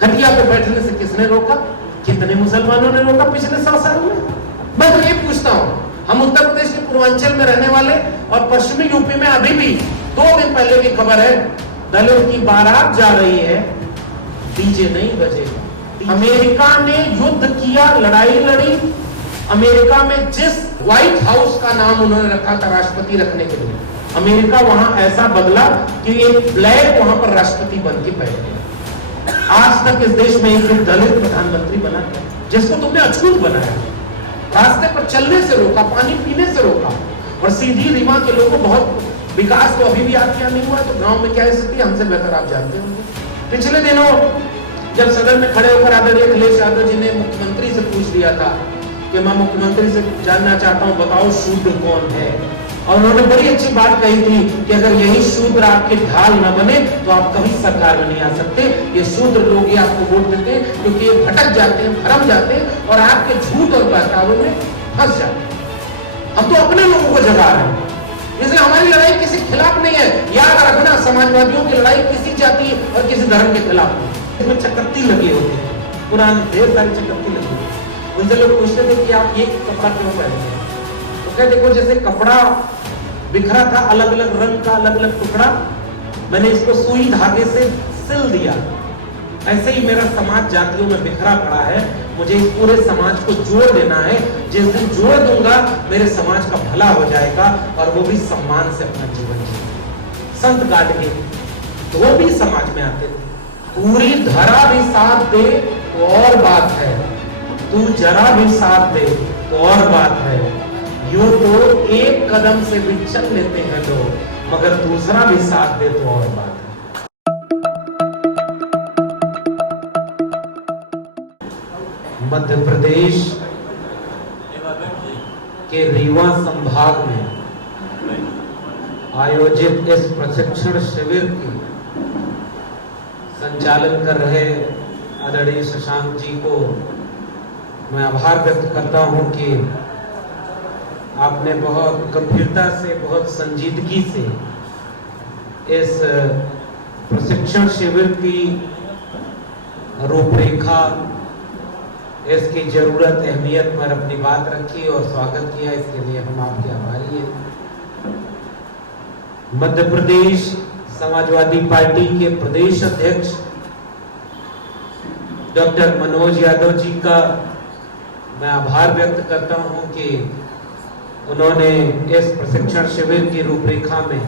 खटिया पे बैठने से किसने रोका? कितने मुसलमानों ने रोका पिछले 100 साल में? मैं तो ये पूछता हूँ, हम उत्तर प्रदेश के पूर्वांचल में रहने वाले और पश्चिमी यूपी में अभी भी 2 दिन पहले की खबर है, दलित की बारात जा रही है, डीजे नहीं बजेगा। अमेरिका ने युद्ध किया, लड़ाई लड़ी। अमेरिका में जिस व्हाइट हाउस का नाम उन्होंने रखा था राष्ट्रपति रखने के लिए, अमेरिका वहां ऐसा बदला कि एक ब्लैक वहां पर राष्ट्रपति बन के बैठ गया। आज तक इस देश में एक दलित प्रधानमंत्री बना जिसको तुमने अछूत बनाया, रास्ते पर चलने से रोका, पानी पीने से रोका। और सीधी रीवा के लोगों को बहुत विकास तो अभी भी आपके यहाँ नहीं हुआ, तो गांव में क्या स्थिति हमसे बेहतर आप जानते होंगे। पिछले दिनों जब सदन में खड़े होकर आदरणीय अखिलेश यादव जी ने मुख्यमंत्री से पूछ लिया था कि मैं मुख्यमंत्री से जानना चाहता हूं, बताओ शूद्र कौन है। और उन्होंने बड़ी अच्छी बात कही थी कि अगर यही शूद्र आपके ढाल न बने तो आप कभी सरकार में नहीं आ सकते। ये शूद्र लोग ही आपको वोट देते हैं क्योंकि ये भटक जाते हैं, भरम जाते हैं और आपके झूठ और बहकावे में फंस जाते हैं। हम तो अपने लोगों को जगा रहे हैं, इसलिए हमारी लड़ाई किसी के खिलाफ नहीं है। याद रखना, समाजवादियों की लड़ाई किसी जाति और किसी धर्म के खिलाफ नहीं। इसमें चकत्ती लगी होती है, पुरानी ढेर सारी चकत्ती लगी होती है। उनसे लोग पूछते थे कि आप ये कपड़ा क्यों पहनते हैं, तो क्या देखो जैसे कपड़ा बिखरा था, अलग अलग रंग का अलग अलग टुकड़ा, मैंने इसको सुई धागे से सिल दिया, ऐसे ही मेरा समाज जातियों में बिखरा पड़ा है, मुझे इस पूरे समाज को जोड़ देना है। जिस दिन जोड़ दूंगा मेरे समाज का भला हो जाएगा और वो भी सम्मान से अपना जीवन जिएंगे। संत गाडगे तो वो भी समाज में आते थे, पूरी धरा भी साथ दे तो और बात है, तू जरा भी साथ दे तो और बात है। यूं तो एक कदम से भी चल लेते हैं लोग, मगर दूसरा भी साथ दे तो और बात है। मध्य प्रदेश के रीवा संभाग में आयोजित इस प्रशिक्षण शिविर की संचालन कर रहे आदरणीय शशांक जी को मैं आभार व्यक्त करता हूं कि आपने बहुत गंभीरता से, बहुत संजीदगी से इस प्रशिक्षण शिविर की रूपरेखा, इसकी जरूरत, अहमियत पर अपनी बात रखी और स्वागत किया। इसके लिए हम आपके आभारी हैं। मध्य प्रदेश समाजवादी पार्टी के प्रदेश अध्यक्ष डॉक्टर मनोज यादव जी का मैं आभार व्यक्त करता हूं कि उन्होंने इस प्रशिक्षण शिविर की रूपरेखा में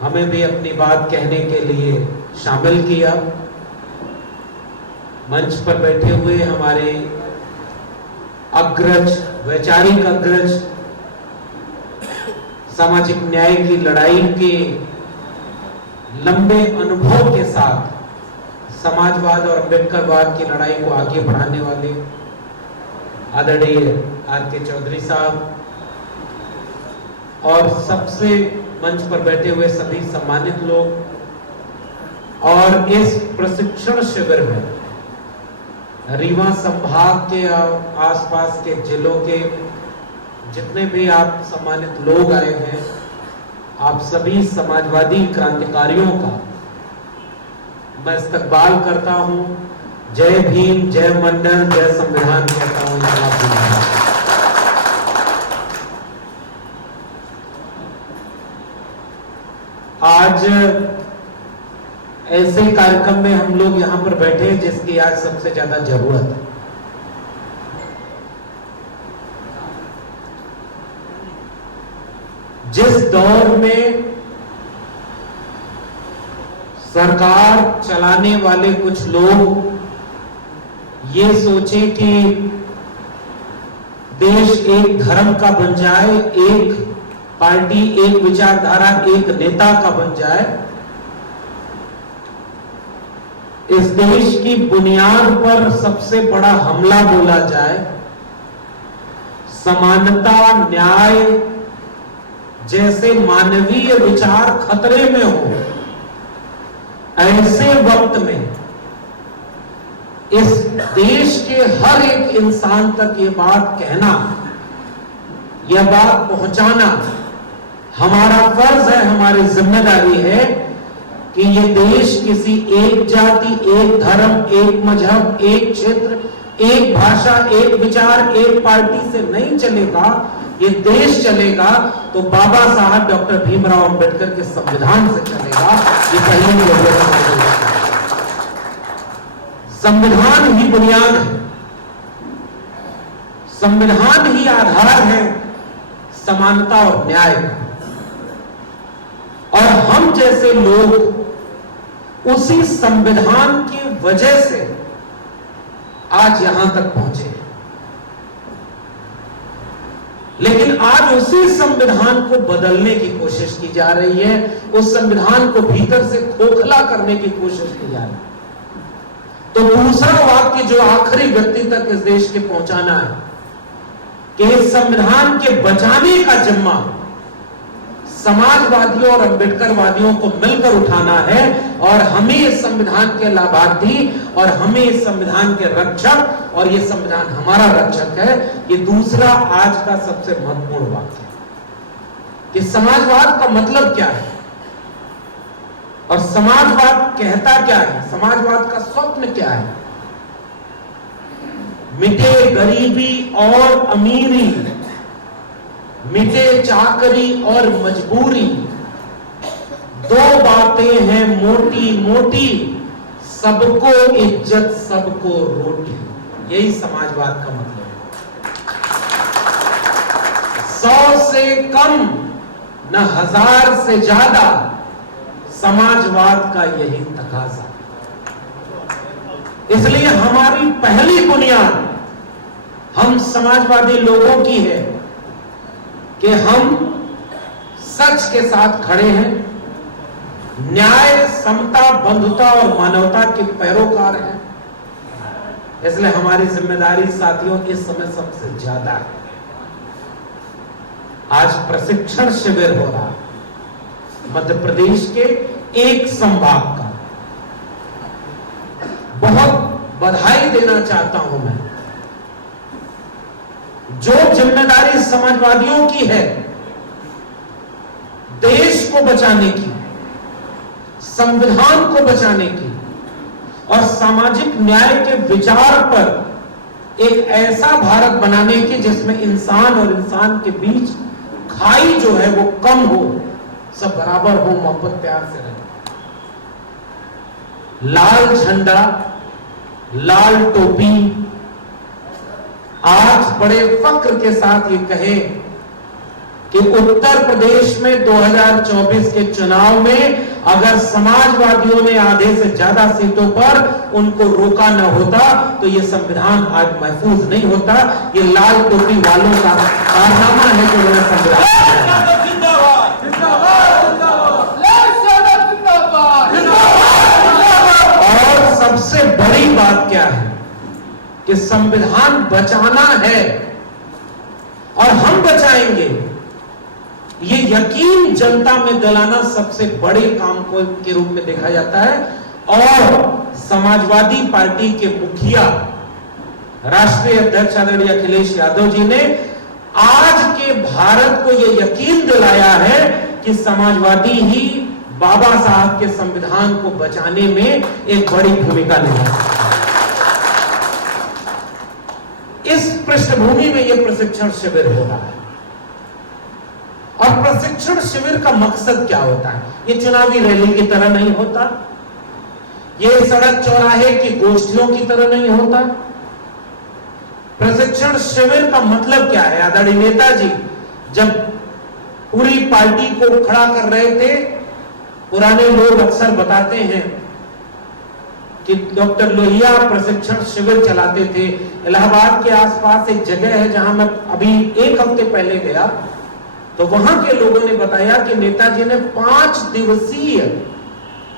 हमें भी अपनी बात कहने के लिए शामिल किया। मंच पर बैठे हुए हमारे अग्रज, वैचारिक अग्रज, सामाजिक न्याय की लड़ाई के लंबे अनुभव के साथ समाजवाद और अम्बेडकरवाद की लड़ाई को आगे बढ़ाने वाले आदरणीय आर.के. चौधरी साहब और सबसे मंच पर बैठे हुए सभी सम्मानित लोग, और इस प्रशिक्षण शिविर में रीवा संभाग के आसपास के जिलों के जितने भी आप सम्मानित लोग आए हैं, आप सभी समाजवादी क्रांतिकारियों का मैं इस्तकबाल करता हूं। जय भीम, जय मंडल, जय संविधान कहता हूं। आज ऐसे कार्यक्रम में हम लोग यहां पर बैठे हैं जिसकी आज सबसे ज्यादा जरूरत है। जिस दौर में सरकार चलाने वाले कुछ लोग ये सोचे कि देश एक धर्म का बन जाए, एक पार्टी, एक विचारधारा, एक नेता का बन जाए, इस देश की बुनियाद पर सबसे बड़ा हमला बोला जाए, समानता, न्याय जैसे मानवीय विचार खतरे में हो, ऐसे वक्त में इस देश के हर एक इंसान तक ये बात कहना, यह बात पहुंचाना हमारा फर्ज है, हमारी जिम्मेदारी है कि ये देश किसी एक जाति, एक धर्म, एक मजहब, एक क्षेत्र, एक भाषा, एक विचार, एक पार्टी से नहीं चलेगा। ये देश चलेगा तो बाबा साहब डॉक्टर भीमराव अंबेडकर के संविधान से चलेगा। ये पहली जरूरत। संविधान ही बुनियाद है, संविधान ही आधार है समानता और न्याय का। और हम जैसे लोग उसी संविधान की वजह से आज यहां तक पहुंचे। लेकिन आज उसी संविधान को बदलने की कोशिश की जा रही है, उस संविधान को भीतर से खोखला करने की कोशिश की जा रही है। तो दूसरा वाक्य जो आखिरी व्यक्ति तक इस देश के पहुंचाना है कि इस संविधान के बचाने का जिम्मा समाजवादियों और अंबेडकरवादियों को मिलकर उठाना है, और हमें इस संविधान के लाभार्थी और हमें इस संविधान के रक्षक, और ये संविधान हमारा रक्षक है। ये दूसरा आज का सबसे महत्वपूर्ण वाक्य है कि समाजवाद का मतलब क्या है और समाजवाद कहता क्या है, समाजवाद का स्वप्न क्या है। मिटे गरीबी और अमीरी, मिटे चाकरी और मजबूरी, दो बातें हैं मोटी मोटी, सबको इज्जत सबको रोटी। यही समाजवाद का मतलब है। 100 से कम न 1000 से ज्यादा, समाजवाद का यही तकाजा। इसलिए हमारी पहली बुनियाद हम समाजवादी लोगों की है कि हम सच के साथ खड़े हैं, न्याय, समता, बंधुता और मानवता के पैरोकार हैं। इसलिए हमारी जिम्मेदारी साथियों इस समय सबसे ज्यादा है। आज प्रशिक्षण शिविर हो रहा है मध्य प्रदेश के एक संभाग का। बहुत बधाई देना चाहता हूं मैं। जो जिम्मेदारी समाजवादियों की है देश को बचाने की, संविधान को बचाने की और सामाजिक न्याय के विचार पर एक ऐसा भारत बनाने की जिसमें इंसान और इंसान के बीच खाई जो है वो कम हो, सब बराबर हो, मोहब्बत प्यार से रहे। लाल झंडा, लाल टोपी, आज बड़े फक्र के साथ ये कहे कि उत्तर प्रदेश में 2024 के चुनाव में अगर समाजवादियों ने आधे से ज्यादा सीटों पर उनको रोका न होता तो ये संविधान आज महफूज नहीं होता। ये लाल टोपी वालों का कारनामा है जो उन्होंने संविधान। और सबसे बड़ी बात क्या है कि संविधान बचाना है और हम बचाएंगे, ये यकीन जनता में दिलाना सबसे बड़े काम के रूप में देखा जाता है। और समाजवादी पार्टी के मुखिया राष्ट्रीय अध्यक्ष आदरणीय अखिलेश यादव जी ने आज के भारत को यह यकीन दिलाया है कि समाजवादी ही बाबा साहब के संविधान को बचाने में एक बड़ी भूमिका निभा सकता है। इस पृष्ठभूमि में यह प्रशिक्षण शिविर हो रहा है। और प्रशिक्षण शिविर का मकसद क्या होता है? ये चुनावी रैली की तरह नहीं होता, ये सड़क चौराहे की गोष्ठियों की तरह नहीं होता। प्रशिक्षण शिविर का मतलब क्या है? आदरणीय नेताजी जब पूरी पार्टी को खड़ा कर रहे थे, पुराने लोग अक्सर बताते हैं कि डॉक्टर लोहिया प्रशिक्षण शिविर चलाते थे। इलाहाबाद के आसपास एक जगह है जहां मैं अभी एक हफ्ते पहले गया, तो वहां के लोगों ने बताया कि नेताजी ने 5 दिवसीय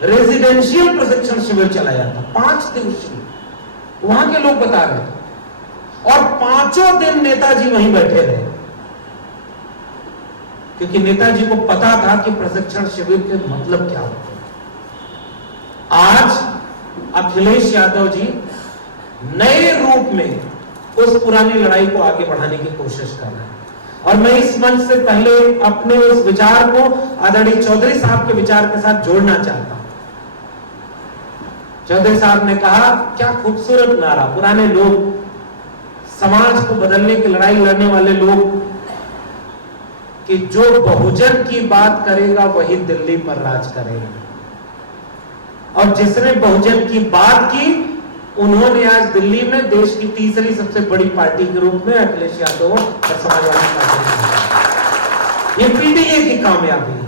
रेजिडेंशियल प्रशिक्षण शिविर चलाया था। 5 दिवसीय, वहां के लोग बता रहे थे। और 5 दिन नेताजी वहीं बैठे रहे, क्योंकि नेताजी को पता था कि प्रशिक्षण शिविर के मतलब क्या होते हैं। आज अखिलेश यादव जी नए रूप में उस पुरानी लड़ाई को आगे बढ़ाने की कोशिश कर रहे हैं। और मैं इस मंच से पहले अपने उस विचार को आदरणीय चौधरी साहब के विचार के साथ जोड़ना चाहता हूं चौधरी साहब ने कहा, क्या खूबसूरत नारा। पुराने लोग, समाज को बदलने की लड़ाई लड़ने वाले लोग, कि जो बहुजन की बात करेगा वही दिल्ली पर राज करेगा। और जिसने बहुजन की बात की, उन्होंने आज दिल्ली में देश की तीसरी सबसे बड़ी पार्टी के रूप में अखिलेश यादव और समाजवादी पार्टी, ये पीडीए की कामयाबी है।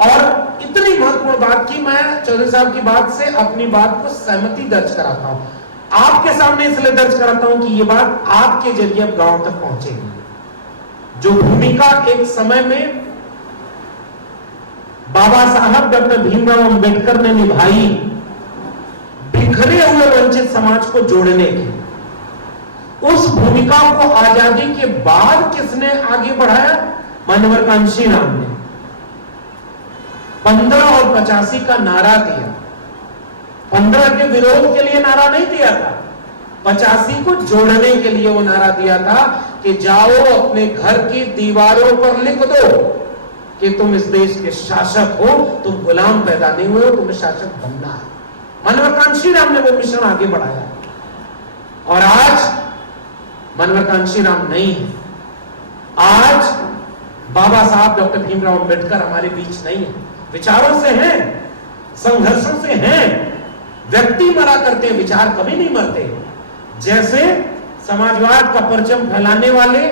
और इतनी महत्वपूर्ण बात की, मैं चौधरी साहब की बात से अपनी बात को सहमति दर्ज कराता हूं, आपके सामने इसलिए दर्ज कराता हूं कि ये बात आपके जरिए अब गांव तक पहुंचेगी। जो भूमिका एक समय में बाबा साहब डॉक्टर भीमराव अंबेडकर ने निभाई, बिखरे हुए वंचित समाज को जोड़ने की, उस भूमिका को आजादी के बाद किसने आगे बढ़ाया? माननीय कांशी राम ने 15 और 85 का नारा दिया। 15 के विरोध के लिए नारा नहीं दिया था, 85 को जोड़ने के लिए वो नारा दिया था कि जाओ अपने घर की दीवारों पर लिख दो कि तुम इस देश के शासक हो, तुम गुलाम पैदा नहीं हुए हो, तुम्हें शासक बनना है। माननीय कांशी राम ने वो मिशन आगे बढ़ाया। और आज माननीय कांशी राम नहीं है, आज बाबा साहब डॉक्टर भीमराव अंबेडकर हमारे बीच नहीं है। विचारों से हैं, संघर्षों से हैं। व्यक्ति मरा करते हैं, विचार कभी नहीं मरते। जैसे समाजवाद का परचम फैलाने वाले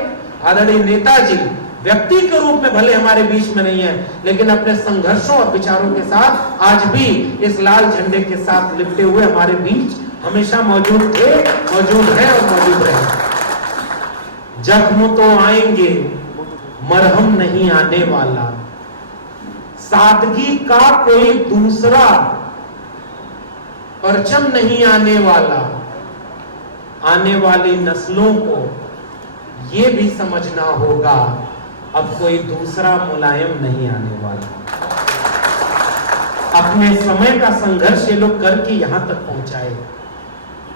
आदरणीय नेताजी व्यक्ति के रूप में भले हमारे बीच में नहीं है, लेकिन अपने संघर्षों और विचारों के साथ आज भी इस लाल झंडे के साथ लिपटे हुए हमारे बीच हमेशा मौजूद थे, मौजूद है और मौजूद रहे। जख्म तो आएंगे, मरहम नहीं आने वाला। सादगी का कोई दूसरा परचम नहीं आने वाला। आने वाली नस्लों को यह भी समझना होगा, अब कोई दूसरा मुलायम नहीं आने वाला। अपने समय का संघर्ष ये लोग करके यहां तक पहुंचाए।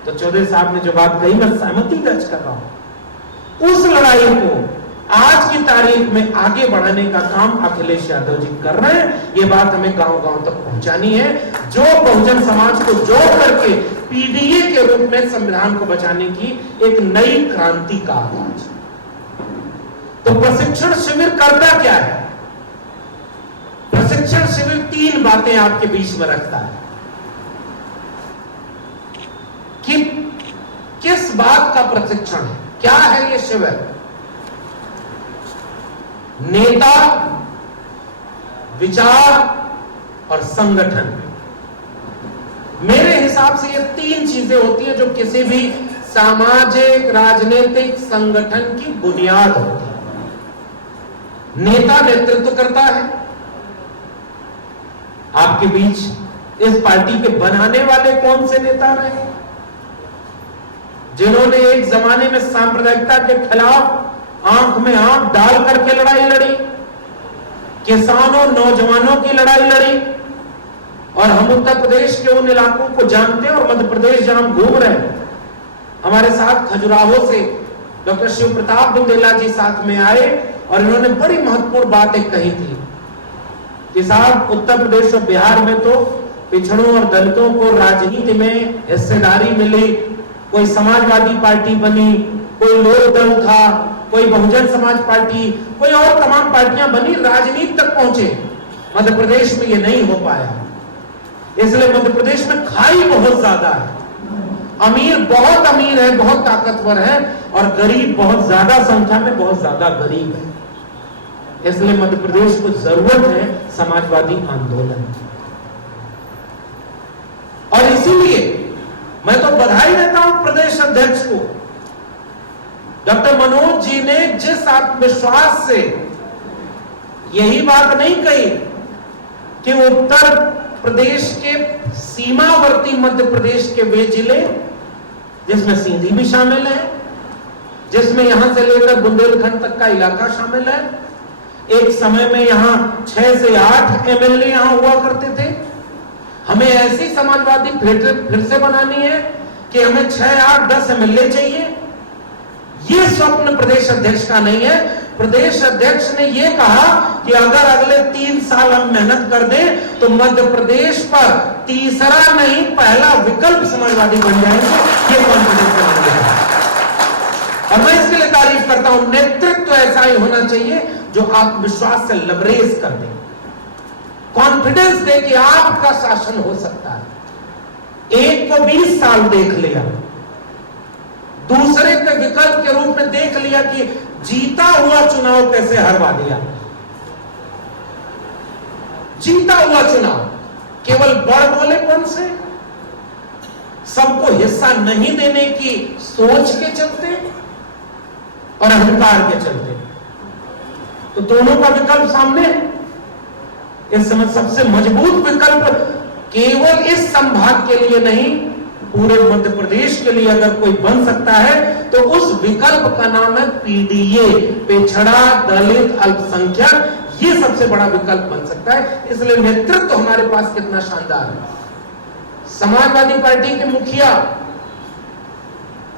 तो चौधरी साहब ने जो बात कही, मैं सहमति दर्ज कर रहा हूं। उस लड़ाई को आज की तारीख में आगे बढ़ाने का काम अखिलेश यादव जी कर रहे हैं। ये बात हमें गांव-गांव तक पहुंचानी है। जो बहुजन समाज को जोड़ करके पीडीए के रूप में संविधान को बचाने की एक नई क्रांति का आगाज। तो प्रशिक्षण शिविर करता क्या है? प्रशिक्षण शिविर 3 बातें आपके बीच में रखता है कि किस बात का प्रशिक्षण है, क्या है ये शिविर। नेता, विचार और संगठन। मेरे हिसाब से ये 3 चीजें होती हैं जो किसी भी सामाजिक राजनीतिक संगठन की बुनियाद होती है। नेता नेतृत्व करता है। आपके बीच इस पार्टी के बनाने वाले कौन से नेता रहे, जिन्होंने एक जमाने में सांप्रदायिकता के खिलाफ आंख में आंख डाल करके लड़ाई लड़ी, किसानों नौजवानों की लड़ाई लड़ी। और हम उत्तर प्रदेश के उन इलाकों को जानते हैं और मध्य प्रदेश जहां हम घूम रहे हैं, हमारे साथ खजुराहो से डॉक्टर शिव प्रताप बुंदेला जी साथ में आए और इन्होंने बड़ी महत्वपूर्ण बात एक कही थी कि साहब उत्तर प्रदेश और बिहार में तो पिछड़ों और दलितों को राजनीति में हिस्सेदारी मिली, कोई समाजवादी पार्टी बनी, कोई लोक दल था, कोई बहुजन समाज पार्टी, कोई और तमाम पार्टियां बनी, राजनीति तक पहुंचे। मध्य प्रदेश में ये नहीं हो पाया, इसलिए मध्य प्रदेश में खाई बहुत ज्यादा है। अमीर बहुत अमीर है, बहुत ताकतवर है, और गरीब बहुत ज्यादा संख्या में बहुत ज्यादा गरीब है। इसलिए मध्य प्रदेश को जरूरत है समाजवादी आंदोलन। और इसीलिए मैं तो बधाई देता हूं प्रदेश अध्यक्ष को। डॉक्टर मनोज जी ने जिस आत्मविश्वास से यही बात नहीं कही कि उत्तर प्रदेश के सीमावर्ती मध्य प्रदेश के वे जिले जिसमें सिंधी भी शामिल है, जिसमें यहां से लेकर बुंदेलखंड तक का इलाका शामिल है। एक समय में यहां 6 से 8 एमएलए यहां हुआ करते थे। हमें ऐसी समाजवादी फिर से बनानी है कि हमें 6, 8, 10 एमएलए चाहिए। ये स्वप्न प्रदेश अध्यक्ष का नहीं है। प्रदेश अध्यक्ष ने यह कहा कि अगर अगले 3 साल हम मेहनत कर दें तो मध्य प्रदेश पर तीसरा नहीं पहला विकल्प समाजवादी बन जाएंगे। ये कॉन्फिडेंस और मैं इसके लिए तारीफ करता हूं। नेतृत्व ऐसा ही होना चाहिए जो आत्मविश्वास से लबरेज कर दे, कॉन्फिडेंस दे कि आपका शासन हो सकता है। एक को 20 साल देख लिया, दूसरे के विकल्प के रूप में देख लिया कि जीता हुआ चुनाव कैसे हरवा दिया। जीता हुआ चुनाव केवल बड़ बोलेपन से, सबको हिस्सा नहीं देने की सोच के चलते और अहंकार के चलते, तो दोनों का विकल्प सामने। इस समय सबसे मजबूत विकल्प केवल इस संभाग के लिए नहीं, पूरे मध्य प्रदेश के लिए अगर कोई बन सकता है तो उस विकल्प का नाम है पीडीए, पिछड़ा दलित अल्पसंख्यक। ये सबसे बड़ा विकल्प बन सकता है। इसलिए नेतृत्व हमारे पास कितना शानदार है। समाजवादी पार्टी के मुखिया,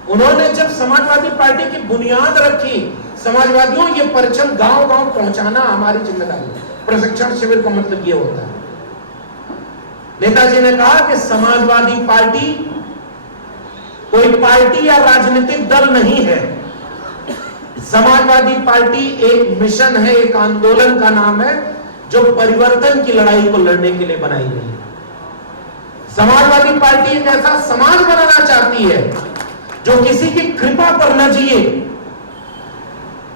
उन्होंने जब समाजवादी पार्टी की बुनियाद रखी, समाजवादियों ये परचम गांव गांव पहुंचाना हमारी जिम्मेदारी है। प्रशिक्षण शिविर का मतलब ये होता है। नेताजी ने कहा कि समाजवादी पार्टी कोई पार्टी या राजनीतिक दल नहीं है। समाजवादी पार्टी एक मिशन है, एक आंदोलन का नाम है जो परिवर्तन की लड़ाई को लड़ने के लिए बनाई गई है। समाजवादी पार्टी एक ऐसा समाज बनाना चाहती है जो किसी की कृपा पर न जिए,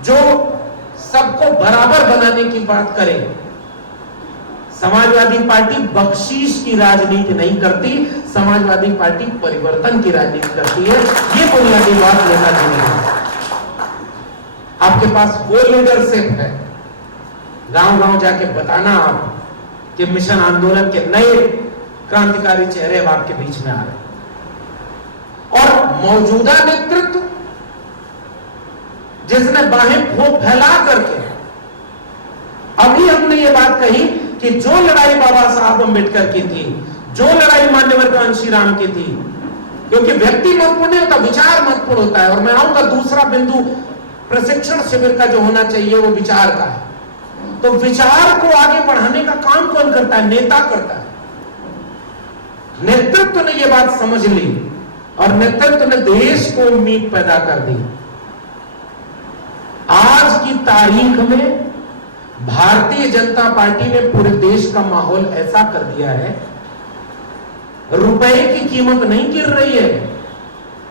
जो सबको बराबर बनाने की बात करे। समाजवादी पार्टी बख्शीश की राजनीति नहीं करती, समाजवादी पार्टी परिवर्तन की राजनीति करती है। ये बुनियादी बात नेताजी ने कहा। आपके पास वो लीडरशिप है, गांव गांव जाके बताना आप कि मिशन आंदोलन के नए क्रांतिकारी चेहरे अब आपके बीच में आ रहे। और मौजूदा नेतृत्व जिसने बाहें फैला करके, अभी हमने ये बात कही कि जो लड़ाई बाबा साहब अम्बेडकर की थी, जो लड़ाई मान्यवर कांशीराम की थी, क्योंकि व्यक्ति महत्वपूर्ण नहीं होता, विचार महत्वपूर्ण होता है। और मैं आऊंगा दूसरा बिंदु, प्रशिक्षण शिविर का जो होना चाहिए वो विचार का है। तो विचार को आगे बढ़ाने का काम कौन करता है? नेता करता है। नेतृत्व ने यह बात समझ ली और नेतृत्व ने देश को उम्मीद पैदा कर दी। आज की तारीख में भारतीय जनता पार्टी ने पूरे देश का माहौल ऐसा कर दिया है, रुपए की कीमत नहीं गिर रही है,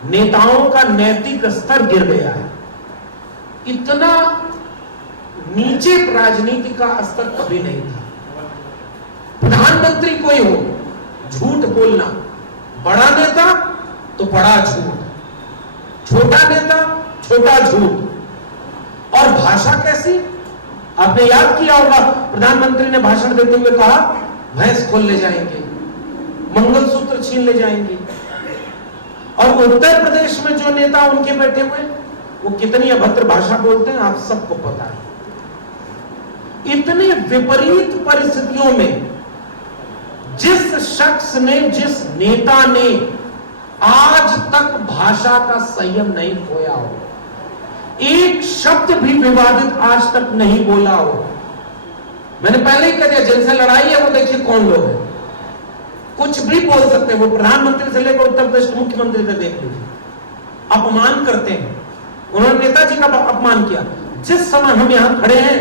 नेताओं का नैतिक स्तर गिर गया है। इतना नीचे राजनीति का स्तर कभी नहीं था। प्रधानमंत्री कोई हो, झूठ बोलना, बड़ा नेता तो बड़ा झूठ, छोटा नेता छोटा झूठ। और भाषा कैसी, आपने याद किया होगा, प्रधानमंत्री ने भाषण देते हुए कहा भैंस खोल ले जाएंगे, मंगलसूत्र छीन ले जाएंगे। और उत्तर प्रदेश में जो नेता उनके बैठे हुए वो कितनी अभद्र भाषा बोलते हैं आप सबको पता है। इतनी विपरीत परिस्थितियों में जिस शख्स ने, जिस नेता ने आज तक भाषा का संयम नहीं खोया हो, एक शब्द भी विवादित आज तक नहीं बोला हो। मैंने पहले ही कह दिया, जिनसे लड़ाई है वो देखिए कौन लोग हैं, कुछ भी बोल सकते हैं। वो प्रधानमंत्री से लेकर उत्तर प्रदेश के मुख्यमंत्री तक देख लीजिए, अपमान करते हैं। उन्होंने नेताजी का अपमान किया। जिस समय हम यहां खड़े हैं,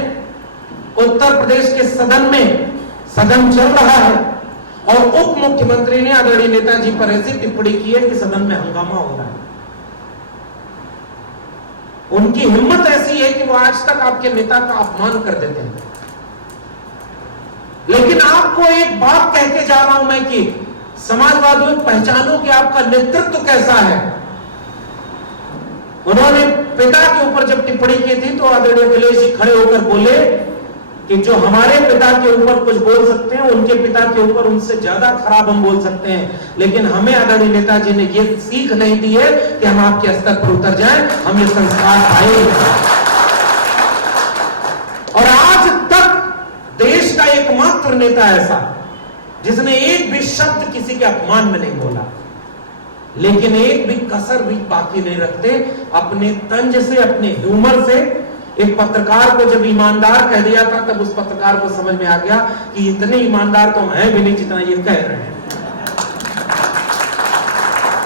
उत्तर प्रदेश के सदन में, सदन चल रहा है और उप मुख्यमंत्री ने आदरणीय नेताजी पर ऐसी टिप्पणी की है कि सदन में हंगामा हो रहा है। उनकी हिम्मत ऐसी है कि वो आज तक आपके नेता का अपमान कर देते हैं। लेकिन आपको एक बात कह के जा रहा हूं मैं कि समाजवादियों पहचानो कि आपका नेतृत्व कैसा है। उन्होंने पिता के ऊपर जब टिप्पणी की थी तो आदरणीय अखिलेश जी खड़े होकर बोले कि जो हमारे पिता के ऊपर कुछ बोल सकते हैं, उनके पिता के ऊपर उनसे ज्यादा खराब हम बोल सकते हैं, लेकिन हमें आदरणीय नेताजी ने ये सीख नहीं दी है कि हम आपके स्तर पर उतर जाएं, हम ये संस्कार पाए। और आज तक देश का एकमात्र नेता ऐसा जिसने एक भी शब्द किसी के अपमान में नहीं बोला, लेकिन एक भी कसर भी बाकी नहीं रखते, अपने तंज से, अपने ह्यूमर से एक पत्रकार को जब ईमानदार कह दिया था, तब उस पत्रकार को समझ में आ गया कि इतने ईमानदार तो हम हैं भी नहीं जितना ये कह रहे हैं।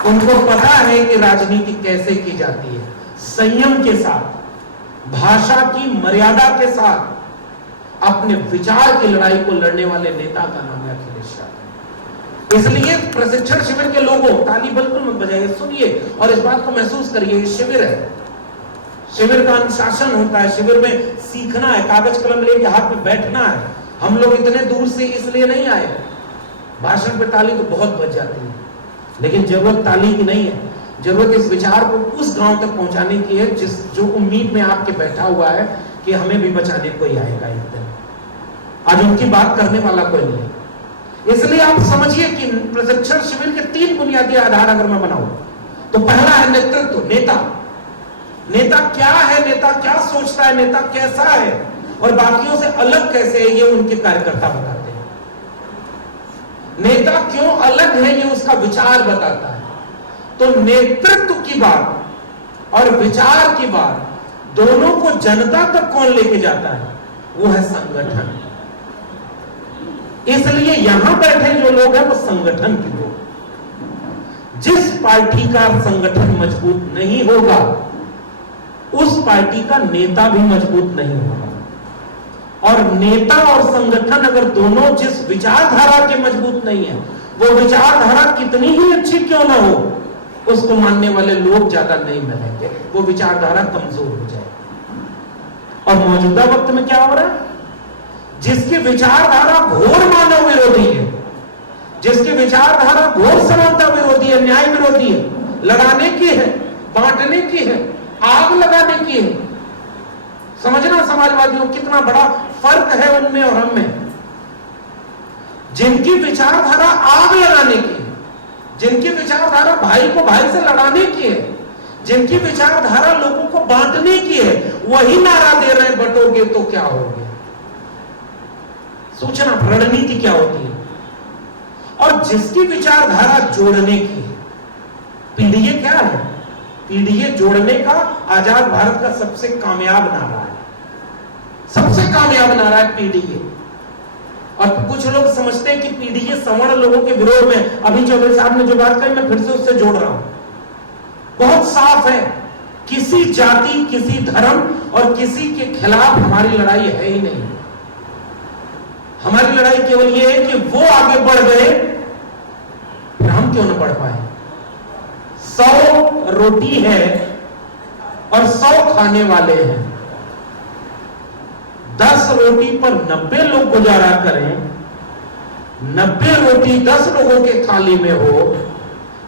उनको पता है कि राजनीति कैसे की जाती है, संयम के साथ, भाषा की मर्यादा के साथ, अपने विचार की लड़ाई को लड़ने वाले नेता का नाम है अखिलेश यादव। इसलिए प्रशिक्षण शिविर के लोगों, ताली बिल्कुल मत बजाइए, सुनिए और इस बात को महसूस करिए, ये शिविर है, शिविर का अनुशासन होता है, शिविर में सीखना है, कागज कलम लेके हाथ में बैठना है। हम लोग इतने दूर से इसलिए नहीं आए, भाषण पे ताली तो बहुत बज जाती है, लेकिन जरूरत ताली की नहीं है, जरूरत इस विचार को उस गांव तक पहुंचाने की है जो उम्मीद में आपके बैठा हुआ है कि हमें भी बचाने कोई आएगा एक दिन। आज उनकी बात करने वाला कोई नहीं है। इसलिए आप समझिए कि प्रशिक्षण शिविर के 3 बुनियादी आधार अगर मैं बनाऊं तो पहला है नेतृत्व, नेता। नेता क्या है, नेता क्या सोचता है, नेता कैसा है और बाकियों से अलग कैसे है, ये उनके कार्यकर्ता बताते हैं। नेता क्यों अलग है, ये उसका विचार बताता है। तो नेतृत्व की बात और विचार की बात, दोनों को जनता तक कौन लेके जाता है, वो है संगठन। इसलिए यहां बैठे जो लोग हैं वो संगठन के लोग। जिस पार्टी का संगठन मजबूत नहीं होगा, उस पार्टी का नेता भी मजबूत नहीं होगा। और नेता और संगठन अगर दोनों जिस विचारधारा के मजबूत नहीं है, वो विचारधारा कितनी ही अच्छी क्यों ना हो, उसको मानने वाले लोग ज्यादा नहीं मिलेंगे, वो विचारधारा कमजोर हो जाएगी। और मौजूदा वक्त में क्या हो रहा है, जिसकी विचारधारा घोर मानव विरोधी है, जिसकी विचारधारा घोर समानता विरोधी है, न्याय विरोधी है, लड़ाने की है, बांटने की है, आग लगाने की है। समझना समाजवादियों कितना बड़ा फर्क है उनमें और हम में। जिनकी विचारधारा आग लगाने की है, जिनकी विचारधारा भाई को भाई से लड़ाने की है, जिनकी विचारधारा लोगों को बांटने की है, वही नारा दे रहे हैं बटोगे तो क्या होगे। सोचना रणनीति क्या होती है। और जिसकी विचारधारा जोड़ने की है, पीडीए क्या है, पीडीए जोड़ने का आजाद भारत का सबसे कामयाब नारा है, सबसे कामयाब नारा है पीडीए। और कुछ लोग समझते हैं कि पीडीए सवर्ण लोगों के विरोध में, अभी चौधरी साहब ने जो बात कही मैं फिर से उससे जोड़ रहा हूं, बहुत साफ है, किसी जाति, किसी धर्म और किसी के खिलाफ हमारी लड़ाई है ही नहीं। हमारी लड़ाई केवल यह है कि वो आगे बढ़ गए, फिर हम क्यों न बढ़ पाए। 100 रोटी है और 100 खाने वाले हैं, 10 रोटी पर 90 लोग गुजारा करें, 90 रोटी 10 लोगों के थाली में हो,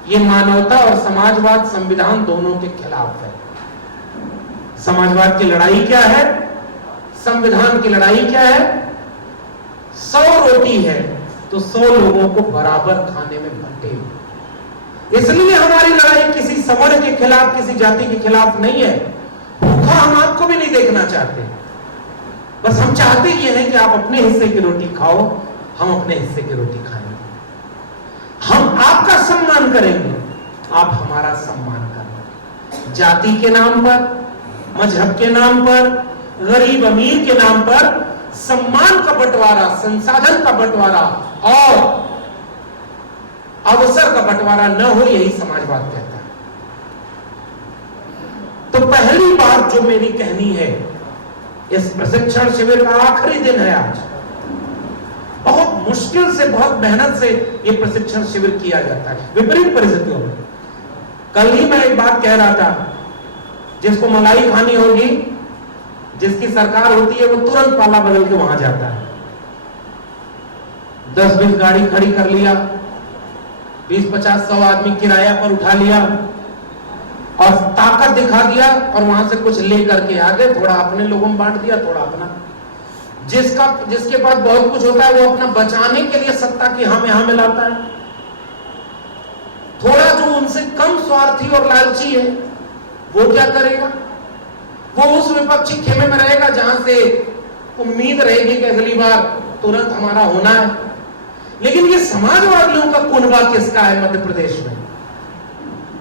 ये मानवता और समाजवाद, संविधान दोनों के खिलाफ है। समाजवाद की लड़ाई क्या है, संविधान की लड़ाई क्या है। 100 रोटी है तो 100 लोगों को बराबर खाने में बांटे। इसलिए हमारी लड़ाई किसी सवर्ण के खिलाफ, किसी जाति के खिलाफ नहीं है। भूखा हम आपको भी नहीं देखना चाहते, बस हम चाहते ये हैं कि आप अपने हिस्से की रोटी खाओ, हम अपने हिस्से की रोटी खाएंगे। हम आपका सम्मान करेंगे, आप हमारा सम्मान करेंगे। जाति के नाम पर, मजहब के नाम पर, गरीब अमीर के नाम पर सम्मान का बंटवारा, संसाधन का बंटवारा और अवसर का बंटवारा न हो, यही समाजवाद कहता है। तो पहली बात जो मेरी कहनी है, इस प्रशिक्षण शिविर का आखिरी दिन है आज, बहुत मुश्किल से, बहुत मेहनत से यह प्रशिक्षण शिविर किया जाता है विपरीत परिस्थितियों में। कल ही मैं एक बात कह रहा था, जिसको मलाई खानी होगी, जिसकी सरकार होती है, वो तुरंत पाला बदल के वहां जाता है। 10-20 गाड़ी खड़ी कर लिया, 20-50-100 आदमी किराया पर उठा लिया और ताकत दिखा दिया और वहां से कुछ लेकर के आ गए, थोड़ा अपने लोगों में बांट दिया, थोड़ा अपना। जिसके पास बहुत कुछ होता है वो अपना बचाने के लिए सत्ता की यहां मिलाता है। थोड़ा जो उनसे कम स्वार्थी और लालची है वो क्या करेगा, वो उस विपक्षी खेमे में रहेगा जहां से उम्मीद रहेगी कि अगली बार तुरंत हमारा होना है। लेकिन ये समाजवादियों का कुनबा किसका है मध्य प्रदेश में,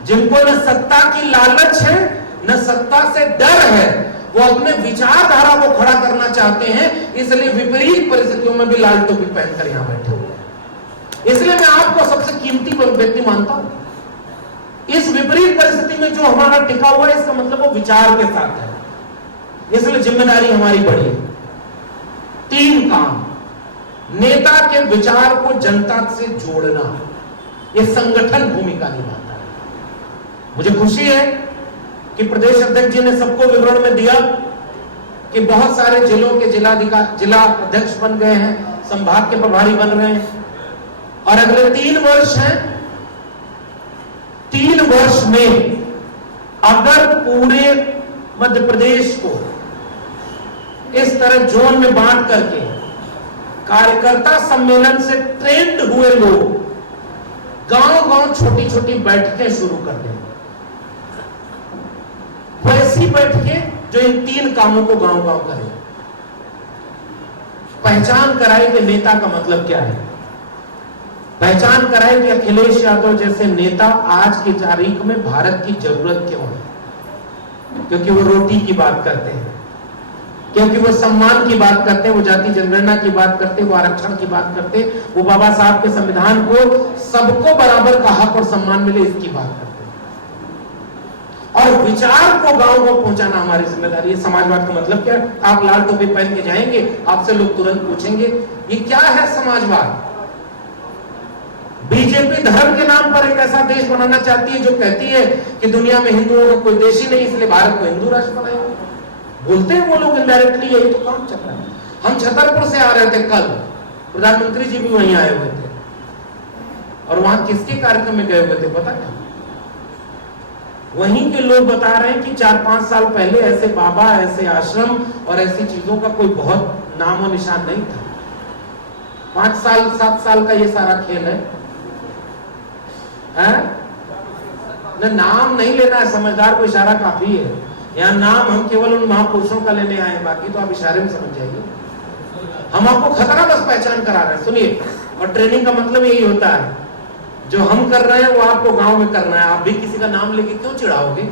जिनको न सत्ता की लालच है, न सत्ता से डर है, वो अपने विचारधारा को खड़ा करना चाहते हैं, इसलिए विपरीत परिस्थितियों में भी लाल टोपी पहनकर यहां बैठे हुए हैं। इसलिए मैं आपको सबसे कीमती व्यक्ति मानता हूं। इस विपरीत परिस्थिति में जो हमारा टिका हुआ है, इसका मतलब वो विचार के साथ है, इसलिए जिम्मेदारी हमारी बड़ी है। 3 काम: नेता के विचार को जनता से जोड़ना, यह संगठन भूमिका निभाता है। मुझे खुशी है कि प्रदेश अध्यक्ष जी ने सबको विवरण में दिया कि बहुत सारे जिलों के जिला अध्यक्ष बन गए हैं, संभाग के प्रभारी बन रहे हैं, और अगले 3 वर्ष हैं। 3 वर्ष में अगर पूरे मध्य प्रदेश को इस तरह जोन में बांट करके कार्यकर्ता सम्मेलन से ट्रेंड हुए लोग गांव-गांव छोटी-छोटी बैठकें शुरू कर दें, वैसी बैठकें जो इन 3 कामों को गांव-गांव करें। पहचान कराए कि नेता का मतलब क्या है, पहचान कराए कि अखिलेश यादव जैसे नेता आज की तारीख में भारत की जरूरत क्यों है। क्योंकि वो रोटी की बात करते हैं, क्योंकि वो सम्मान की बात करते हैं, वो जाति जनगणना की बात करते हैं, वो आरक्षण की बात करते हैं, वो बाबा साहब के संविधान को सबको बराबर का हक और सम्मान मिले इसकी बात करते हैं। और विचार को गांव को पहुंचाना हमारी जिम्मेदारी है। समाजवाद का मतलब क्या है? आप लाल टोपी पहन के जाएंगे, आपसे लोग तुरंत पूछेंगे ये क्या है समाजवाद। बीजेपी धर्म के नाम पर एक ऐसा देश बनाना चाहती है जो कहती है कि दुनिया में हिंदुओं का कोई देश ही नहीं, इसलिए भारत को हिंदू राष्ट्र बनाएंगे। बोलते हैं वो लोग इनडायरेक्टली, यही तो काम चल रहा है। हम छतरपुर से आ रहे थे कल, प्रधानमंत्री जी भी वहीं आए हुए थे, और वहां किसके कार्यक्रम में गए हुए थे पता क्या? वहीं के लोग बता रहे हैं कि 4-5 साल पहले ऐसे बाबा, ऐसे आश्रम और ऐसी चीजों का कोई बहुत नामो निशान नहीं था। 5 साल 7 साल का ये सारा खेल है। नाम नहीं लेना है, समझदार को इशारा काफी है। यहाँ नाम हम केवल उन महापुरुषों का लेने आए, बाकी तो आप इशारे में समझ जाइए। हम आपको खतरा बस पहचान करा रहे हैं, सुनिए। और ट्रेनिंग का मतलब यही होता है, जो हम कर रहे हैं वो आपको गांव में करना है। आप भी किसी का नाम लेके क्यों चिढ़ाओगे?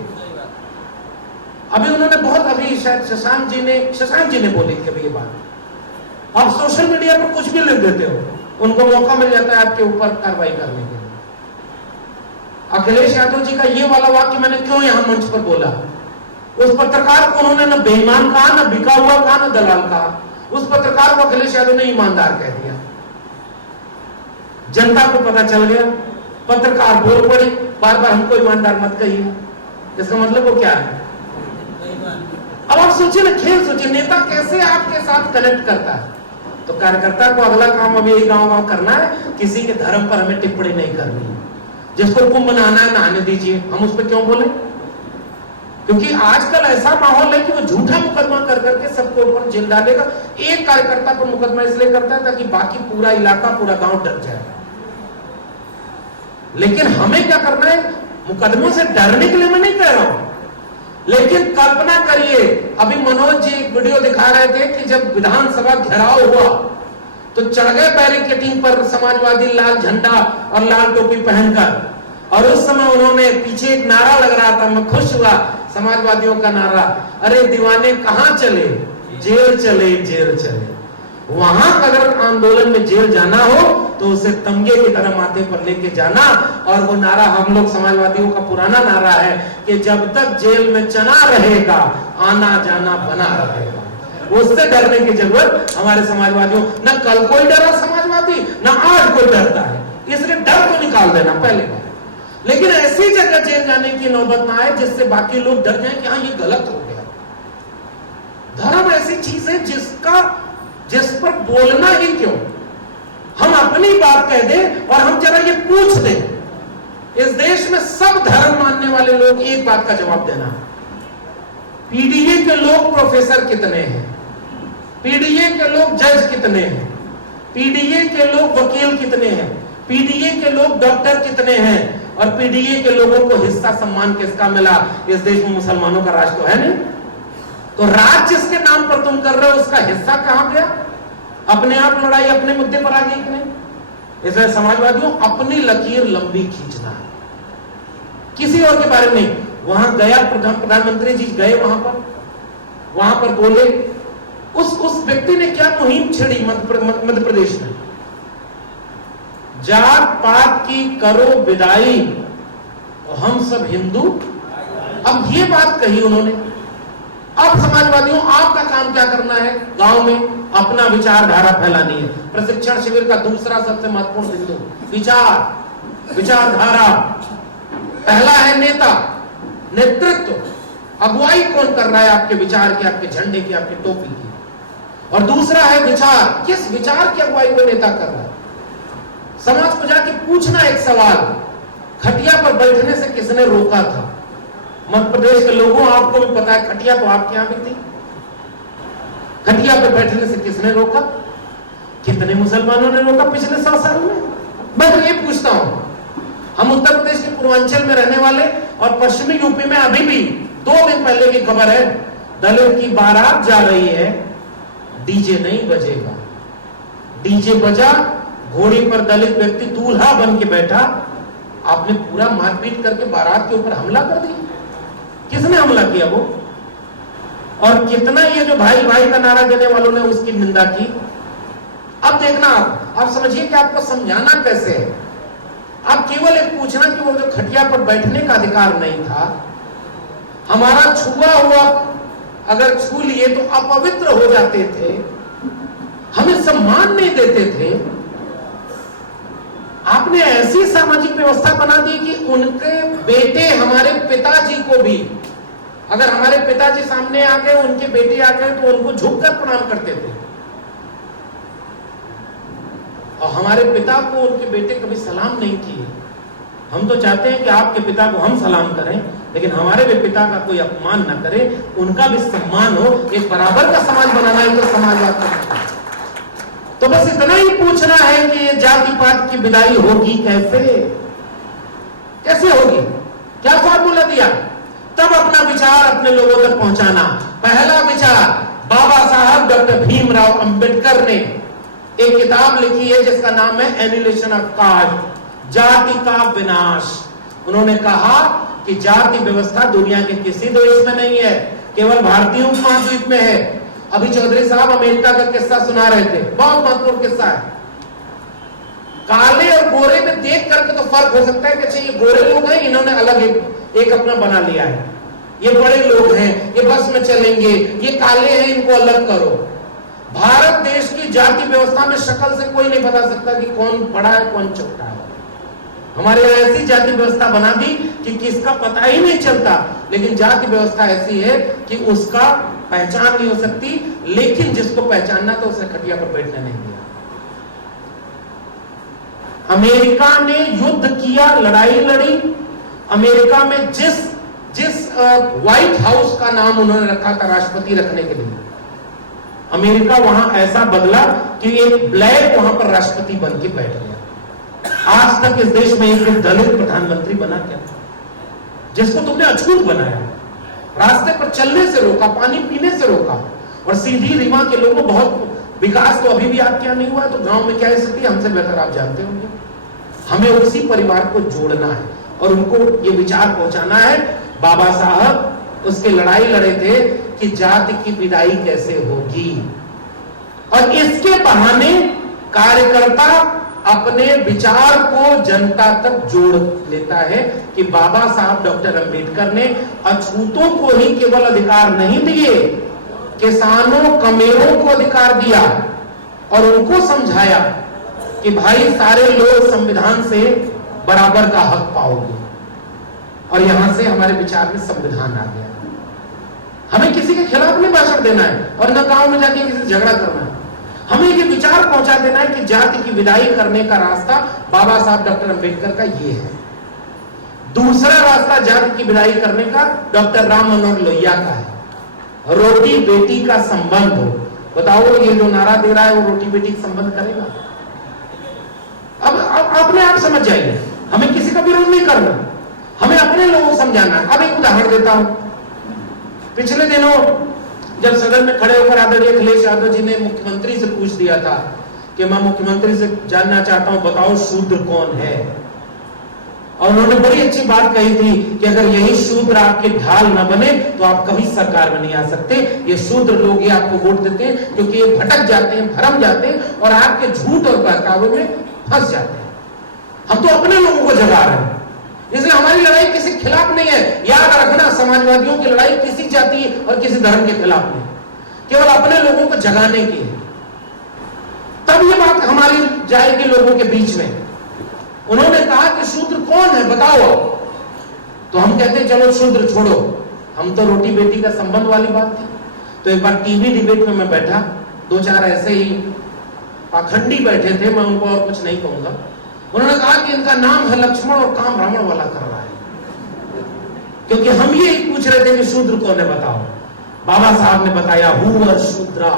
अभी उन्होंने बहुत, अभी शायद शशांक जी ने बोली थी अभी ये बात। आप सोशल मीडिया पर कुछ भी लिख देते हो, उनको मौका मिल जाता है आपके ऊपर कार्रवाई करने के लिए। अखिलेश यादव जी का ये वाला वाक्य मैंने क्यों यहां मंच पर बोला? उस पत्रकार को उन्होंने न बेईमान कहा, न बिका हुआ कहा, न दलाल कहा। उस पत्रकार को अखिलेश यादव ने ईमानदार कह दिया। जनता को पता चल गया, पत्रकार बोल पड़े, बार बार हमको ईमानदार मत कहिए। इसका मतलब वो क्या है? अब आप सोचिए ना, खेल सोचिए, नेता कैसे आपके साथ कनेक्ट करता है। तो कार्यकर्ता को अगला काम अभी यही गांव करना है, किसी के धर्म पर हमें टिप्पणी नहीं करनी है। जिसको कुंभ नहाना है नहाने दीजिए, हम उस पर क्यों बोले? क्योंकि आजकल ऐसा माहौल है कि वो झूठा मुकदमा कर करके सबको ऊपर जेल डालेगा। एक कार्यकर्ता पर मुकदमा इसलिए करता है ताकि बाकी पूरा इलाका, पूरा गांव डर जाए। लेकिन हमें क्या करना है? मुकदमों से डरने के लिए मैं नहीं कह रहा हूं, लेकिन कल्पना करिए, अभी मनोज जी वीडियो दिखा रहे थे कि जब विधानसभा घेराव हुआ तो चढ़ गए बैरिकेडिंग पर समाजवादी लाल झंडा और लाल टोपी पहनकर, और उस समय उन्होंने, पीछे एक नारा लग रहा था, मैं खुश हुआ, समाजवादियों का नारा, अरे दीवाने कहां चले, जेल चले, जेल चले। वहां अगर आंदोलन में जेल जाना हो तो उसे तमगे की तरह माथे पर लेके जाना। और वो नारा हम लोग समाजवादियों का पुराना नारा है कि जब तक जेल में चना रहेगा आना जाना बना रहेगा। उससे डरने की जरूरत हमारे समाजवादियों, न कल कोई डरा समाजवादी, न आज कोई डरता है, इसलिए डर को निकाल देना पहले बार। लेकिन ऐसी जगह जेल जाने की नौबत ना आए जिससे बाकी लोग डर जाएं कि हाँ ये गलत हो गया। धर्म ऐसी चीज है जिस पर बोलना ही क्यों, हम अपनी बात कह दें और हम जरा ये पूछ दें, इस देश में सब धर्म मानने वाले लोग एक बात का जवाब देना, पीडीए के लोग प्रोफेसर कितने हैं, पीडीए के लोग जज कितने हैं, पीडीए के लोग वकील कितने हैं, पीडीए के लोग डॉक्टर कितने हैं, और पीडीए के लोगों को हिस्सा सम्मान किसका मिला? इस देश में मुसलमानों का राज तो है नहीं। तो राज जिसके नाम पर तुम कर रहे हो उसका हिस्सा कहां गया? अपने आप लड़ाई अपने मुद्दे पर आ गई कि नहीं? इसलिए समाजवादियों अपनी लकीर लंबी खींचना है, किसी और के बारे में नहीं। वहां गया प्रधानमंत्री जी गए, वहां पर वहां पर बोले। उस व्यक्ति ने क्या मुहिम छेड़ी मध्य प्रदेश में, जात पात की करो विदाई और हम सब हिंदू। अब ये बात कही उन्होंने। अब समाजवादियों, आपका काम क्या करना है, गांव में अपना विचारधारा फैलानी है। प्रशिक्षण शिविर का दूसरा सबसे महत्वपूर्ण बिंदु विचारधारा। पहला है नेता, नेतृत्व, अगुवाई कौन कर रहा है आपके विचार की, आपके झंडे की, आपके टोपी की। और दूसरा है विचार, किस विचार की अगुवाई को नेता कर रहा है। समाज को जाके पूछना एक सवाल, खटिया पर बैठने से किसने रोका था। मध्य प्रदेश के लोगों, आपको भी पता है खटिया तो आपके यहां भी थी। खटिया पर बैठने से किसने रोका, कितने मुसलमानों ने रोका पिछले 100 साल में। मैं तो ये पूछता हूं, हम उत्तर प्रदेश के पूर्वांचल में रहने वाले और पश्चिमी यूपी में अभी भी 2 दिन पहले की खबर है, दलित की बारात जा रही है, डीजे नहीं बजेगा। डीजे बजा, घोड़ी पर दलित व्यक्ति दूल्हा बन के बैठा, आपने पूरा मारपीट करके बारात के ऊपर हमला कर दिया। किसने हमला किया वो, और कितना ये जो भाई भाई का नारा देने वालों ने उसकी निंदा की। अब देखना, आप समझिए कि आपको समझाना कैसे है। आप केवल एक पूछना कि वो जो खटिया पर बैठने का अधिकार नहीं था, हमारा छुआ हुआ अगर छू लिए तो अपवित्र हो जाते थे, हमें सम्मान नहीं देते थे। आपने ऐसी सामाजिक व्यवस्था बना दी कि उनके बेटे, हमारे पिताजी को भी, अगर हमारे पिताजी सामने आ गए, उनके बेटे आ गए तो उनको झुककर प्रणाम करते थे, और हमारे पिता को उनके बेटे कभी सलाम नहीं किए। हम तो चाहते हैं कि आपके पिता को हम सलाम करें, लेकिन हमारे भी पिता का कोई अपमान न करे, उनका भी सम्मान हो। एक बराबर का समाज बनाना है तो समाजवाद का। तो बस इतना ही पूछना है कि ये जाति पात की विदाई होगी कैसे, कैसे होगी, क्या फार्मूला दिया। तब अपना विचार अपने लोगों तक पहुंचाना। पहला विचार, बाबा साहब डॉक्टर भीमराव अंबेडकर ने एक किताब लिखी है जिसका नाम है एनिहिलेशन ऑफ कास्ट, जाति का विनाश। उन्होंने कहा कि जाति व्यवस्था दुनिया के किसी देश में नहीं है, केवल भारतीय उपमहाद्वीप में है। अभी चौधरी साहब अमेरिका का किस्सा सुना रहे थे, बहुत महत्वपूर्ण किस्सा है। काले और गोरे में देख करके तो फर्क हो सकता है कि अच्छा ये गोरे लोग हैं, इन्होंने अलग एक अपना बना लिया है, ये बड़े लोग हैं, ये बस में चलेंगे, ये काले हैं, इनको अलग करो। भारत देश की जाति व्यवस्था में शक्ल से कोई नहीं बता सकता कि कौन बड़ा है कौन छोटा है। हमारे यहाँ ऐसी जाति व्यवस्था बना दी कि किसका पता ही नहीं चलता। लेकिन जाति व्यवस्था ऐसी है कि उसका पहचान नहीं हो सकती, लेकिन जिसको पहचानना तो उसे खटिया पर बैठने नहीं दिया। अमेरिका ने युद्ध किया, लड़ाई लड़ी। अमेरिका में जिस व्हाइट हाउस का नाम उन्होंने रखा था राष्ट्रपति रखने के लिए, अमेरिका वहां ऐसा बदला कि एक ब्लैक वहां पर राष्ट्रपति बन के बैठ गया। आज तक इस देश में एक दलित प्रधानमंत्री बना क्या, जिसको तुमने अछूत बनाया, रास्ते पर चलने से रोका, पानी पीने से रोका, और सीधी रीवा के लोगों बहुत विकास तो अभी भी आपके यहाँ नहीं हुआ है, तो गांव में क्या स्थिति हमसे बेहतर आप जानते होंगे। हमें उसी परिवार को जोड़ना है और उनको ये विचार पहुंचाना है। बाबा साहब उसके लड़ाई लड़े थे कि जाति की विदाई कैसे होगी, और इसके बहाने कार्यकर्ता अपने विचार को जनता तक जोड़ लेता है कि बाबा साहब डॉक्टर अंबेडकर ने अछूतों को ही केवल अधिकार नहीं दिए, किसानों कमेरों को अधिकार दिया और उनको समझाया कि भाई सारे लोग संविधान से बराबर का हक पाओगे। और यहां से हमारे विचार में संविधान आ गया। हमें किसी के खिलाफ नहीं भाषण देना है और न गांव में जाके किसी से झगड़ा करना है। हमें ये विचार पहुंचा देना है कि जाति की विदाई करने का रास्ता बाबा साहब डॉक्टर अंबेडकर का ये है। दूसरा रास्ता जाति की विदाई करने का डॉक्टर राम मनोहर लोहिया का है, रोटी बेटी का संबंध हो। बताओ ये जो नारा दे रहा है वो रोटी बेटी का संबंध करेगा? अब अपने आप समझ जाइए, हमें किसी का विरोध नहीं करना, हमें अपने लोगों को समझाना है। अब एक उदाहरण देता हूं। पिछले दिनों जब सदन में खड़े होकर आदरणीय अखिलेश यादव जी ने मुख्यमंत्री से पूछ दिया था कि मैं मुख्यमंत्री से जानना चाहता हूं, बताओ शूद्र कौन है। और उन्होंने बड़ी अच्छी बात कही थी कि अगर यही शूद्र आपकी ढाल न बने तो आप कभी सरकार में नहीं आ सकते। ये शूद्र लोग ही आपको वोट देते हैं क्योंकि ये भटक जाते हैं, भरम जाते हैं और आपके झूठ और बहकावे में फंस जाते हैं। हम तो अपने लोगों को जगा रहे हैं, इसलिए हमारी लड़ाई किसी के खिलाफ नहीं है। याद रखना, समाजवादियों की लड़ाई किसी जाति और किसी धर्म के खिलाफ नहीं, केवल अपने लोगों को जगाने की है। तब ये बात हमारी जाएगी लोगों के बीच में। उन्होंने कहा कि शूद्र कौन है बताओ, तो हम कहते चलो शूद्र छोड़ो, हम तो रोटी बेटी का संबंध वाली बात थी। तो एक बार टीवी डिबेट में मैं बैठा, दो चार ऐसे ही पाखंडी बैठे थे, मैं उनको और कुछ नहीं कहूंगा। उन्होंने कहा कि इनका नाम है लक्ष्मण और काम रावण वाला कर रहा है, क्योंकि हम ये पूछ रहे थे कि शूद्र कौन है बताओ। बाबा साहब ने बताया हु शूद्रा,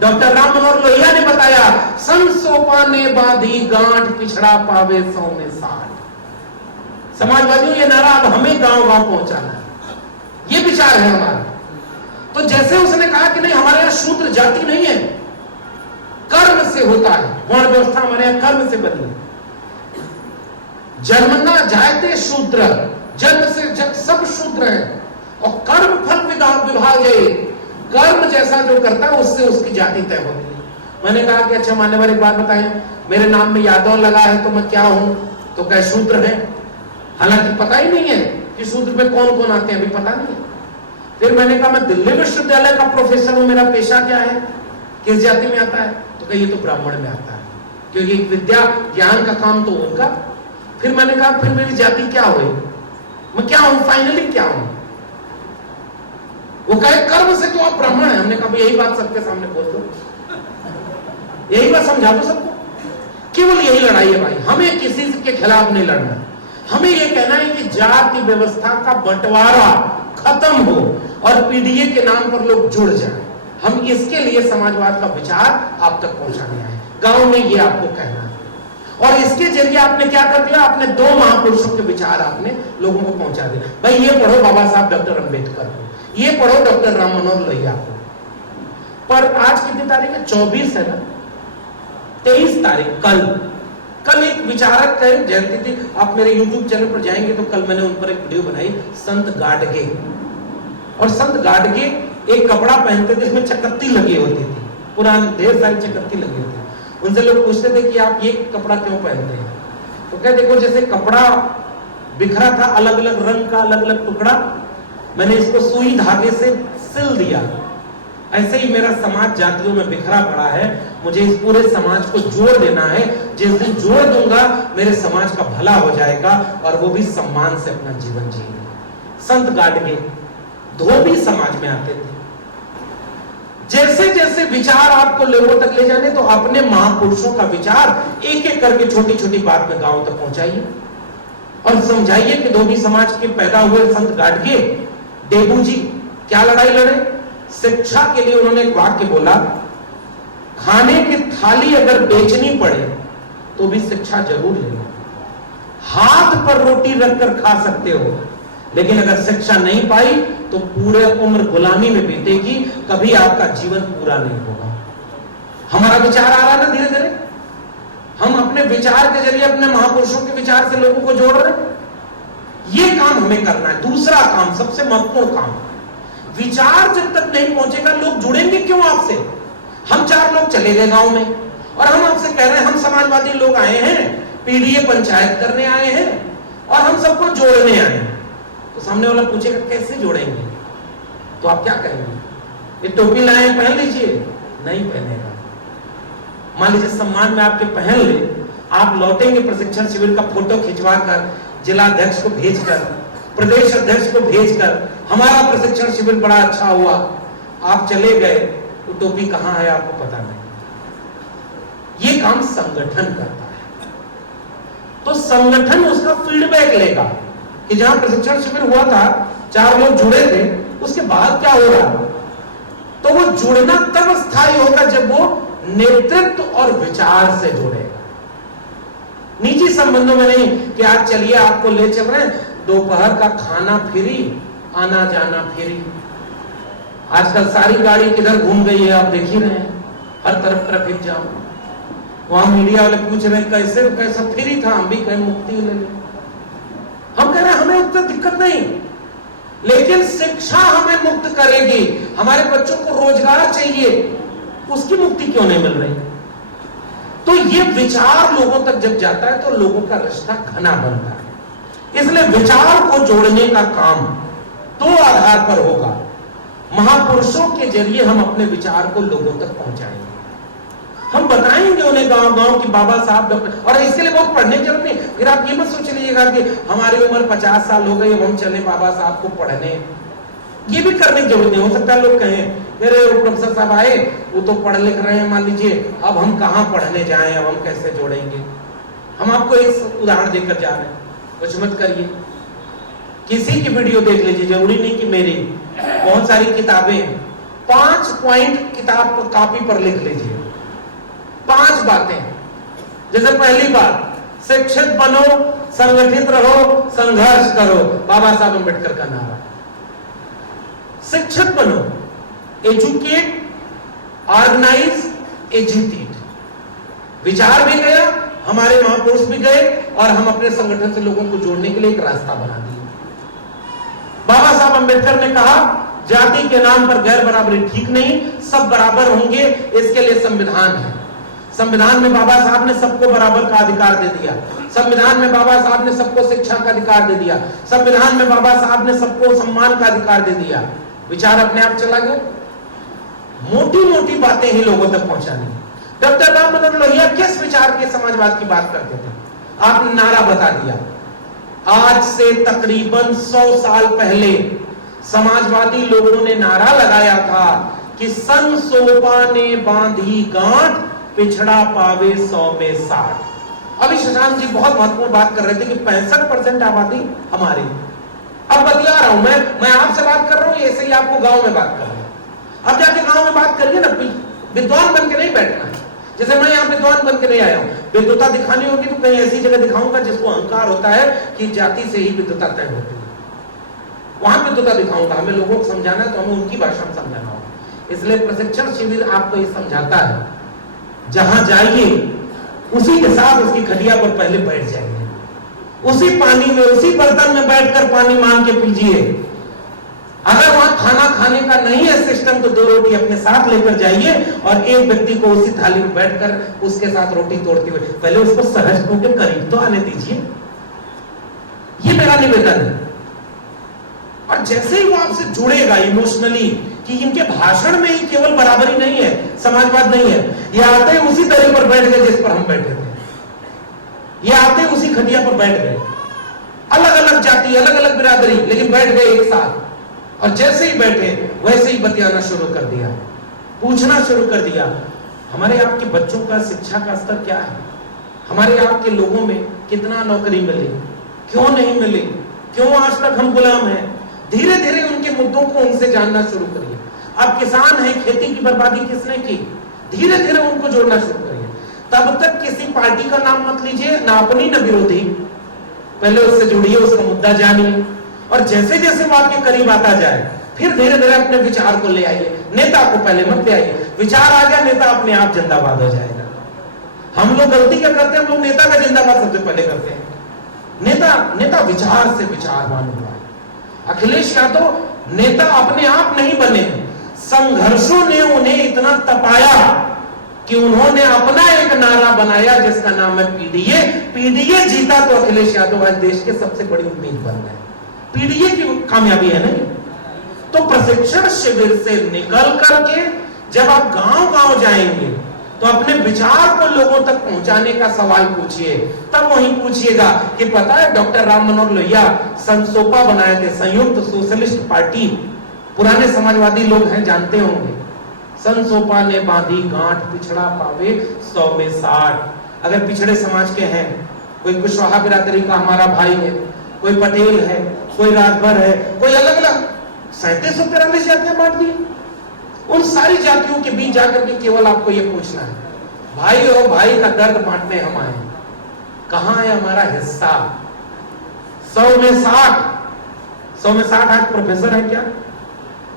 डॉक्टर राम मनोहर लोहिया ने बताया संसोपा ने बाधी गांठ पिछड़ा पावे सौ में साठ। समाजवादियों ये नारा अब हमें गांव गांव पहुंचाना है, ये विचार है हमारा। तो जैसे उसने कहा कि नहीं हमारे यहां शूद्र जाति नहीं है, कर्म से होता है, वर्ण व्यवस्था हमारे यहां कर्म से बनी है। जन्मना जायते शूद्र, जन्म से सब शूद्र है और कर्म फल विभाग है, कर्म जैसा जो करता है उससे उसकी जाति तय होती है। मैंने कहा कि अच्छा मान्यवर एक बात बताएं, मेरे नाम में यादव लगा है तो मैं क्या हूं, तो क्या शूद्र है? हालांकि पता ही नहीं है कि शूद्र में कौन कौन आते हैं, अभी पता नहीं है। फिर मैंने कहा मैं दिल्ली विश्वविद्यालय का प्रोफेसर हूं, मेरा पेशा क्या है, किस जाति में आता है? तो कहा ये तो ब्राह्मण में आता है, क्योंकि विद्या ज्ञान का काम तो उनका। फिर मैंने कहा फिर मेरी जाति क्या हुई, मैं क्या हूं, फाइनली क्या हूं? वो कहे कर्म से तो आप ब्राह्मण है। हमने कहा यही बात सबके सामने बोल दो, यही बात समझा दो सबको। केवल यही लड़ाई है भाई, हमें किसी के खिलाफ नहीं लड़ना। हमें यह कहना है कि जाति व्यवस्था का बंटवारा खत्म हो और पीडीए के नाम पर लोग जुड़ जाएं। हम इसके लिए समाजवाद का विचार आप तक पहुंचाने आए, गांव में ये आपको कहना है। और इसके जरिए आपने क्या कर दिया, आपने दो महापुरुषों के विचार आपने लोगों को पहुंचा दिया। भाई ये पढ़ो बाबा साहब डॉक्टर अंबेडकर को, ये पढ़ो डॉक्टर राम मनोहर लोहिया को। पर आज कितनी तारीख है, 24 है ना, 23 तारीख कल एक विचारक है जयंती थी। आप मेरे YouTube चैनल पर जाएंगे तो कल मैंने उन पर एक वीडियो बनाई, संत गाडगे। और संत गाडगे एक कपड़ा पहनते थे जिसमें चकत्ती लगी होती थी, पुरानी ढेर सारी चकत्ती लगी होती थी। उनसे लोग पूछते थे कि आप ये कपड़ा क्यों पहनते हैं, तो कहते देखो जैसे कपड़ा बिखरा था, अलग अलग रंग का अलग अलग टुकड़ा, मैंने इसको सुई धागे से सिल दिया, ऐसे ही मेरा समाज जातियों में बिखरा पड़ा है, मुझे इस पूरे समाज को जोड़ देना है। जिस दिन जोड़ दूंगा मेरे समाज का भला हो जाएगा और वो भी सम्मान से अपना जीवन जिएंगे। संत गाडगे धोबी समाज में आते थे। जैसे जैसे विचार आपको लोगों तक ले जाने, तो अपने महापुरुषों का विचार एक एक करके छोटी छोटी बात में गांव तक पहुंचाइए और समझाइए कि धोबी समाज के पैदा हुए संत गाडगे डेबू जी क्या लड़ाई लड़े। शिक्षा के लिए उन्होंने एक वाक्य बोला, खाने की थाली अगर बेचनी पड़े तो भी शिक्षा जरूर लेना। हाथ पर रोटी रखकर खा सकते हो, लेकिन अगर शिक्षा नहीं पाई तो पूरे उम्र गुलामी में बीतेगी, कभी आपका जीवन पूरा नहीं होगा। हमारा विचार आ रहा है ना धीरे धीरे, हम अपने विचार के जरिए अपने महापुरुषों के विचार से लोगों को जोड़ रहे हैं। ये काम हमें करना है। दूसरा काम, सबसे महत्वपूर्ण काम, विचार जब तक नहीं पहुंचेगा लोग जुड़ेंगे क्यों आपसे? हम 4 लोग चले गए गांव में और हम आपसे कह रहे हैं हम समाजवादी लोग आए हैं, पीडीए पंचायत करने आए हैं और हम सबको जोड़ने आए हैं। तो सामने वाला पूछेगा कैसे जोड़ेंगे, तो आप क्या कहेंगे? ये टोपी लाए पहन लीजिए, नहीं पहनेगा। मान लीजिए सम्मान में आपके पहन ले, आप लौटेंगे प्रशिक्षण शिविर का फोटो खिंचवा कर, जिला अध्यक्ष को भेजकर, प्रदेश अध्यक्ष को भेजकर, हमारा प्रशिक्षण शिविर बड़ा अच्छा हुआ, आप चले गए, तो टोपी कहां है आपको पता नहीं। ये काम संगठन करता है। तो संगठन उसका फीडबैक लेगा कि जहां प्रशिक्षण शिविर हुआ था, 4 लोग जुड़े थे, उसके बाद क्या हो रहा, तो वो जुड़ना तब स्थायी होगा जब वो नेतृत्व और विचार से जुड़ेगा। निजी संबंधों में नहीं कि आज चलिए आपको ले चल रहे हैं, दोपहर का खाना फ्री, आना जाना फ्री। आजकल सारी गाड़ी किधर घूम गई है आप देख ही रहे हैं, हर तरफ ट्रैफिक जाम। वहां मीडिया वाले पूछ रहे हैं कैसे कैसा फ्री था, हम भी कहीं मुक्ति ले लें। हम कह रहे हैं हमें उतना दिक्कत नहीं, लेकिन शिक्षा हमें मुक्त करेगी। हमारे बच्चों को रोजगार चाहिए, उसकी मुक्ति क्यों नहीं मिल रही? तो ये विचार लोगों तक जब जाता है तो लोगों का रिश्ता घना बनता है। इसलिए विचार को जोड़ने का काम दो आधार पर होगा। महापुरुषों के जरिए हम अपने विचार को लोगों तक पहुंचाएंगे, हम बताएंगे उन्हें गांव गांव की बाबा साहब डॉक्टर। और इसके लिए बहुत पढ़ने की जरूरत नहीं। फिर आप ये मत सोच लीजिएगा कि हमारी उम्र 50 साल हो गई, अब हम चले बाबा साहब को पढ़ने, ये भी करने की जरूरत नहीं। हो सकता है लोग कहें अरे वो प्रोफेसर साहब आए, वो तो पढ़ लिख रहे हैं, मान लीजिए, अब हम कहां पढ़ने जाएं, अब हम कैसे जोड़ेंगे। हम आपको एक उदाहरण देकर जा रहे हैं, कुछ मत करिए, किसी की वीडियो देख लीजिए, जरूरी नहीं कि मेरी, बहुत सारी किताबें, 5 पॉइंट किताब पर कापी पर लिख लीजिए, 5 बातें। जैसे पहली बात, शिक्षित बनो, संगठित रहो, संघर्ष करो, बाबा साहब अम्बेडकर का नारा। शिक्षित बनो, एजुकेट, ऑर्गेनाइज, एजिटेट। विचार भी गया, हमारे महापुरुष भी गए, और हम अपने संगठन से लोगों को जोड़ने के लिए एक रास्ता बना दिया। बाबा साहब अम्बेडकर ने कहा जाति के नाम पर गैर बराबरी ठीक नहीं, सब बराबर होंगे, इसके लिए संविधान है। संविधान में बाबा साहब ने सबको बराबर का अधिकार दे दिया। संविधान में बाबा साहब ने सबको शिक्षा का अधिकार दे दिया। संविधान में बाबा साहब ने सबको सम्मान का अधिकार दे दिया। विचार अपने आप चला गया। मोटी मोटी बातें ही लोगों तक पहुंचानी। डॉक्टर राम मनोहर लोहिया किस विचार के समाजवाद की बात करते थे? आपने नारा बता दिया। आज से तकरीबन 100 साल पहले समाजवादी लोगों ने नारा लगाया था कि सन सोपा ने बांधी गांठ, पिछड़ा पावे 100 में 60। अभी शशांक जी बहुत महत्वपूर्ण बात कर रहे थे कि 65% आबादी हमारी। अब बतला रहा हूं मैं आपसे बात कर रहा हूं, ऐसे ही आपको गांव में बात कर रहा हूं। अब जाके गांव में बात करिए ना, विद्वान बन के नहीं बैठना है। जैसे मैं यहाँ विद्वान बन के नहीं आया हूं, विद्वता दिखानी होगी तो कहीं ऐसी जगह दिखाऊंगा जिसको अहंकार होता है कि जाति से ही विद्वता तय होती है, वहां विद्वता दिखाऊंगा। हमें लोगों को समझाना है तो हमें उनकी भाषा में समझाना होगा। इसलिए प्रशिक्षण शिविर आपको ये समझाता है, जहां जाइए उसी के साथ उसकी खटिया पर पहले बैठ जाइए, उसी पानी में, उसी बर्तन में बैठकर पानी मांग के पीजिए। अगर वहां खाना खाने का नहीं है सिस्टम तो 2 रोटी अपने साथ लेकर जाइए और एक व्यक्ति को उसी थाली में बैठकर उसके साथ रोटी तोड़ते हुए पहले उसको सहज होकर करीब तो आने दीजिए। ये मेरा निवेदन है। और जैसे ही वो आपसे जुड़ेगा इमोशनली, कि इनके भाषण में ही केवल बराबरी नहीं है, समाजवाद नहीं है, ये आते ही उसी दरी पर बैठ गए जिस पर हम बैठे थे, ये आते ही उसी खटिया पर बैठ गए, अलग अलग जाति, अलग अलग बिरादरी, लेकिन बैठ गए एक साथ। और जैसे ही बैठे वैसे ही बतियाना शुरू कर दिया, पूछना शुरू कर दिया, हमारे आपके बच्चों का शिक्षा का स्तर क्या है, हमारे आपके लोगों में कितना नौकरी मिली, क्यों नहीं मिली, क्यों आज तक हम गुलाम हैं। धीरे धीरे उनके मुद्दों को उनसे जानना शुरू करिए। अब किसान है, खेती की बर्बादी किसने की, धीरे धीरे उनको जोड़ना शुरू करिए। तब तक किसी पार्टी का नाम मत लीजिए, ना अपनी ना विरोधी, पहले उससे जुड़िए, उसका मुद्दा जानिए, और जैसे जैसे वो आपके करीब आता जाए फिर धीरे धीरे अपने विचार को ले आइए। नेता को पहले मत ले आइए, विचार आ गया नेता अपने आप जिंदाबाद हो जाएगा। हम लोग गलती क्या करते हैं, हम लोग नेता का जिंदाबाद सबसे पहले करते हैं। नेता विचार से विचारवान हुआ है। अखिलेश यादव नेता अपने आप नहीं बने, संघर्षों ने उन्हें इतना तपाया कि उन्होंने अपना एक नारा बनाया जिसका नाम है पीडीए। पीडीए जीता तो अखिलेश यादव आज देश के सबसे बड़ी उम्मीद बन गए। पीडीए की कामयाबी है नहीं। तो प्रशिक्षण शिविर से निकल करके जब आप गांव गांव जाएंगे तो अपने विचार को लोगों तक पहुंचाने का सवाल पूछिए। तब वहीं पूछिएगा कि पता है डॉक्टर राम मनोहर लोहिया संसोपा बनाए थे, संयुक्त सोशलिस्ट पार्टी, पुराने समाजवादी लोग हैं, जानते होंगे। संसोपा ने बांधी गांठ, पिछड़ा पावे 100 में 60। अगर पिछड़े समाज के हैं, कोई कुशवाहा बिरादरी का हमारा भाई है, कोई पटेल है, कोई राजभर है, कोई अलग अलग 3743 जातियां बांट दी। उन सारी जातियों के बीच जाकर के केवल आपको यह पूछना है, भाई और भाई का दर्द बांटने हम आए, कहां है हमारा हिस्सा? 100 में 60। 100 में 60 आज प्रोफेसर है क्या?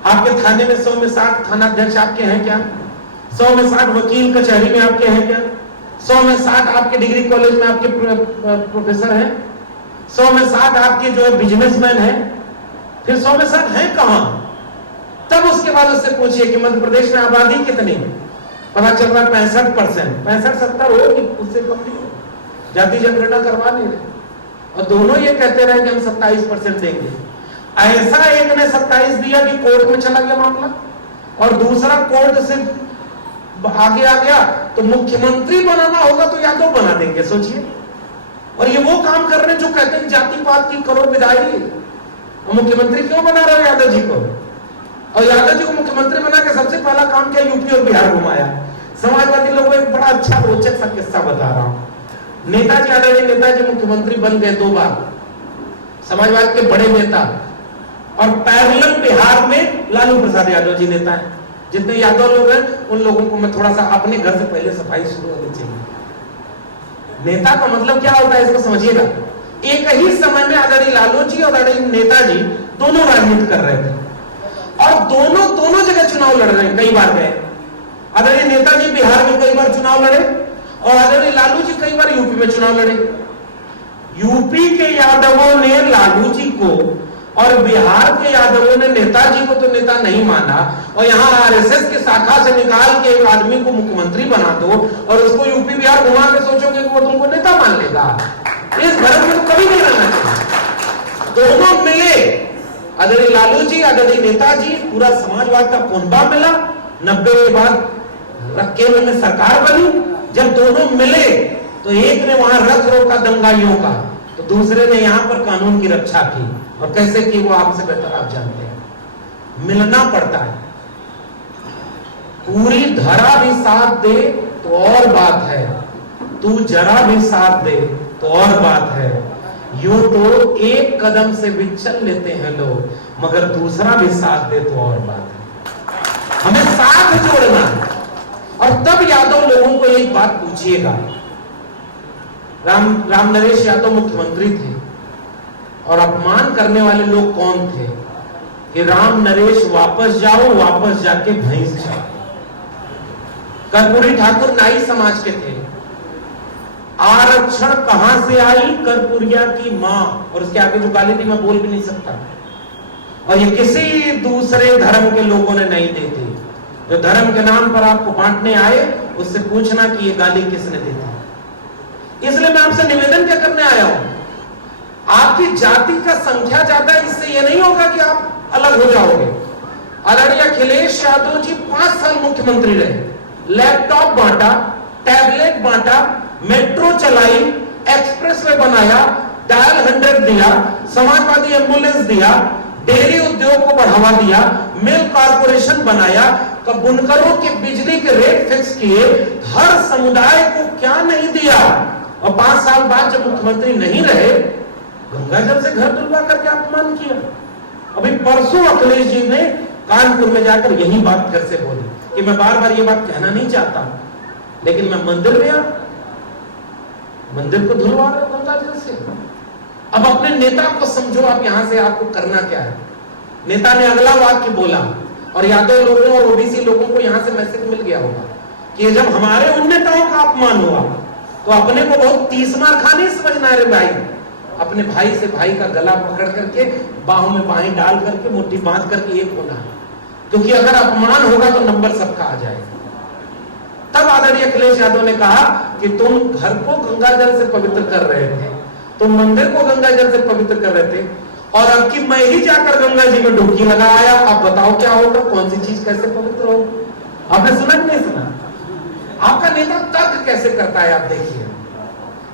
आपके थाने में 100 में 60 थानाध्यक्ष आपके हैं क्या? 100 में 60 वकील कचहरी में आपके हैं क्या? 100 में 60 आपके डिग्री कॉलेज में आपके प्रोफेसर हैं? 100 में 60 आपके जो है बिजनेसमैन है, फिर 100 में 60 है कहां? तब उसके बाद उससे पूछिए कि मध्य प्रदेश में आबादी कितनी, पता चल रहा है 65%, 65-70 हो कि उससे कम नहीं हो, जाति जनगणना करवा नहीं रहे, और दोनों ये कहते रहे कि हम 27% देंगे। ऐसा एक ने 27 दिया कि कोर्ट में चला गया मामला, और दूसरा कोर्ट से आगे आ गया, तो मुख्यमंत्री बनाना होगा तो यादव बना देंगे, सोचिए। और ये वो काम कर रहे हैं जो कहते हैं जाति पात की करो विदाई, और मुख्यमंत्री क्यों बना रहे हो यादव जी को? और यादव जी को मुख्यमंत्री बना के सबसे पहला काम किया, यूपी और बिहार घुमाया। समाजवादी लोगों को एक बड़ा अच्छा रोचक सा किस्सा बता रहा हूं। नेताजी यादव, नेताजी मुख्यमंत्री बन गए 2 बार, समाजवाद के बड़े नेता, और पैरेलल बिहार में लालू प्रसाद यादव जी नेता है। जितने यादव लोग हैं उन लोगों को मैं थोड़ा सा अपने घर से पहले सफाई शुरू होनी चाहिए। नेता का मतलब क्या होता है इसको समझिएगा। एक ही समय में आदरणीय लालू जी और आदरणीय नेताजी दोनों राजनीति कर रहे थे, और दोनों जगह चुनाव लड़ रहे हैं, कई बार गए। आदरणीय नेताजी बिहार में कई बार चुनाव लड़े, और आदरणीय लालू जी कई बार यूपी में चुनाव लड़े। यूपी के यादवों ने लालू जी को और बिहार के यादवों ने नेताजी को तो नेता नहीं माना, और यहाँ आरएसएस की शाखा से निकाल के एक आदमी को मुख्यमंत्री बना दो और उसको यूपी बिहार घुमा के सोचोगे कि वो तुमको नेता मान लेगा। इस भरत में तो कभी नहीं रहना चाहिए। दोनों मिले, आदरणीय लालू जी, आदरणीय नेताजी, पूरा समाजवाद का कुनबा मिला। 90 के बाद केंद्र में सरकार बनी। जब दोनों मिले तो एक ने वहां रथ रोका दंगाइयों का, तो दूसरे ने यहां पर कानून की रक्षा की। और कैसे की वो आपसे बेहतर आप जानते हैं। मिलना पड़ता है। पूरी धरा भी साथ दे तो और बात है, तू जरा भी साथ दे तो और बात है। यूं तो एक कदम से भी चल लेते हैं लोग, मगर दूसरा भी साथ दे तो और बात है। हमें साथ जोड़ना है। और तब यादव लोगों को एक बात पूछिएगा, राम नरेश यादव मुख्यमंत्री थे, और अपमान करने वाले लोग कौन थे कि राम नरेश वापस जाओ, वापस जाके भैंस जाओ। कर्पूरी ठाकुर नाई समाज के थे। आरक्षण कहां से आई? कर्पूरिया की मां। और उसके आगे जो गाली थी मैं बोल भी नहीं सकता। और ये किसी दूसरे धर्म के लोगों ने नहीं दी थी। जो धर्म के नाम पर आपको बांटने आए, उससे पूछना कि ये गाली किसने दी थी। इसलिए मैं आपसे निवेदन क्या करने आया हूं, आपकी जाति का संख्या ज्यादा है, इससे यह नहीं होगा कि आप अलग हो जाओगे। आदरणीय अखिलेश यादव जी 5 साल मुख्यमंत्री रहे, लैपटॉप बांटा, टैबलेट बांटा, मेट्रो चलाई, एक्सप्रेसवे बनाया, डायल 100 दिया, समाजवादी एम्बुलेंस दिया, डेयरी उद्योग को बढ़ावा दिया, मिल्क कॉर्पोरेशन बनाया, बुनकरों के बिजली के रेट फिक्स किए, हर समुदाय को क्या नहीं दिया। और 5 साल बाद जब मुख्यमंत्री नहीं रहे, गंगाजल से घर धुलवा करके अपमान किया। अभी परसों अखिलेश जी ने कानपुर में जाकर यही बात फिर से बोली कि मैं बार बार ये बात कहना नहीं चाहता, लेकिन मैं मंदिर में मंदिर को धुलवा रहे हो गंगाजल से। अब अपने नेता को समझो, आप यहां से आपको करना क्या है। नेता ने अगला वाक्य बोला, और यादव लोगों और ओबीसी लोगों को यहां से मैसेज मिल गया होगा कि जब हमारे उन नेताओं का अपमान हुआ तो अपने को बहुत 30 मार खाने समझना है रे भाई। अपने भाई से भाई का गला पकड़ करके, बाहों में बाहें डाल करके, मुट्ठी बांध करके एक होना है, क्योंकि अगर अपमान होगा तो नंबर सबका आ जाएगा। तब आदरणीय अखिलेश यादव ने कहा कि तुम घर को गंगाजल से पवित्र कर रहे थे, तुम मंदिर को गंगाजल से पवित्र कर रहे थे, और अब कि मैं ही जाकर गंगा जी में डुबकी लगा आया। अब बताओ क्या होगा, कौन सी चीज कैसे पवित्र होगी? आपने सुना कि नहीं सुना? आपका नेता तर्क कैसे करता है, आप देखिए।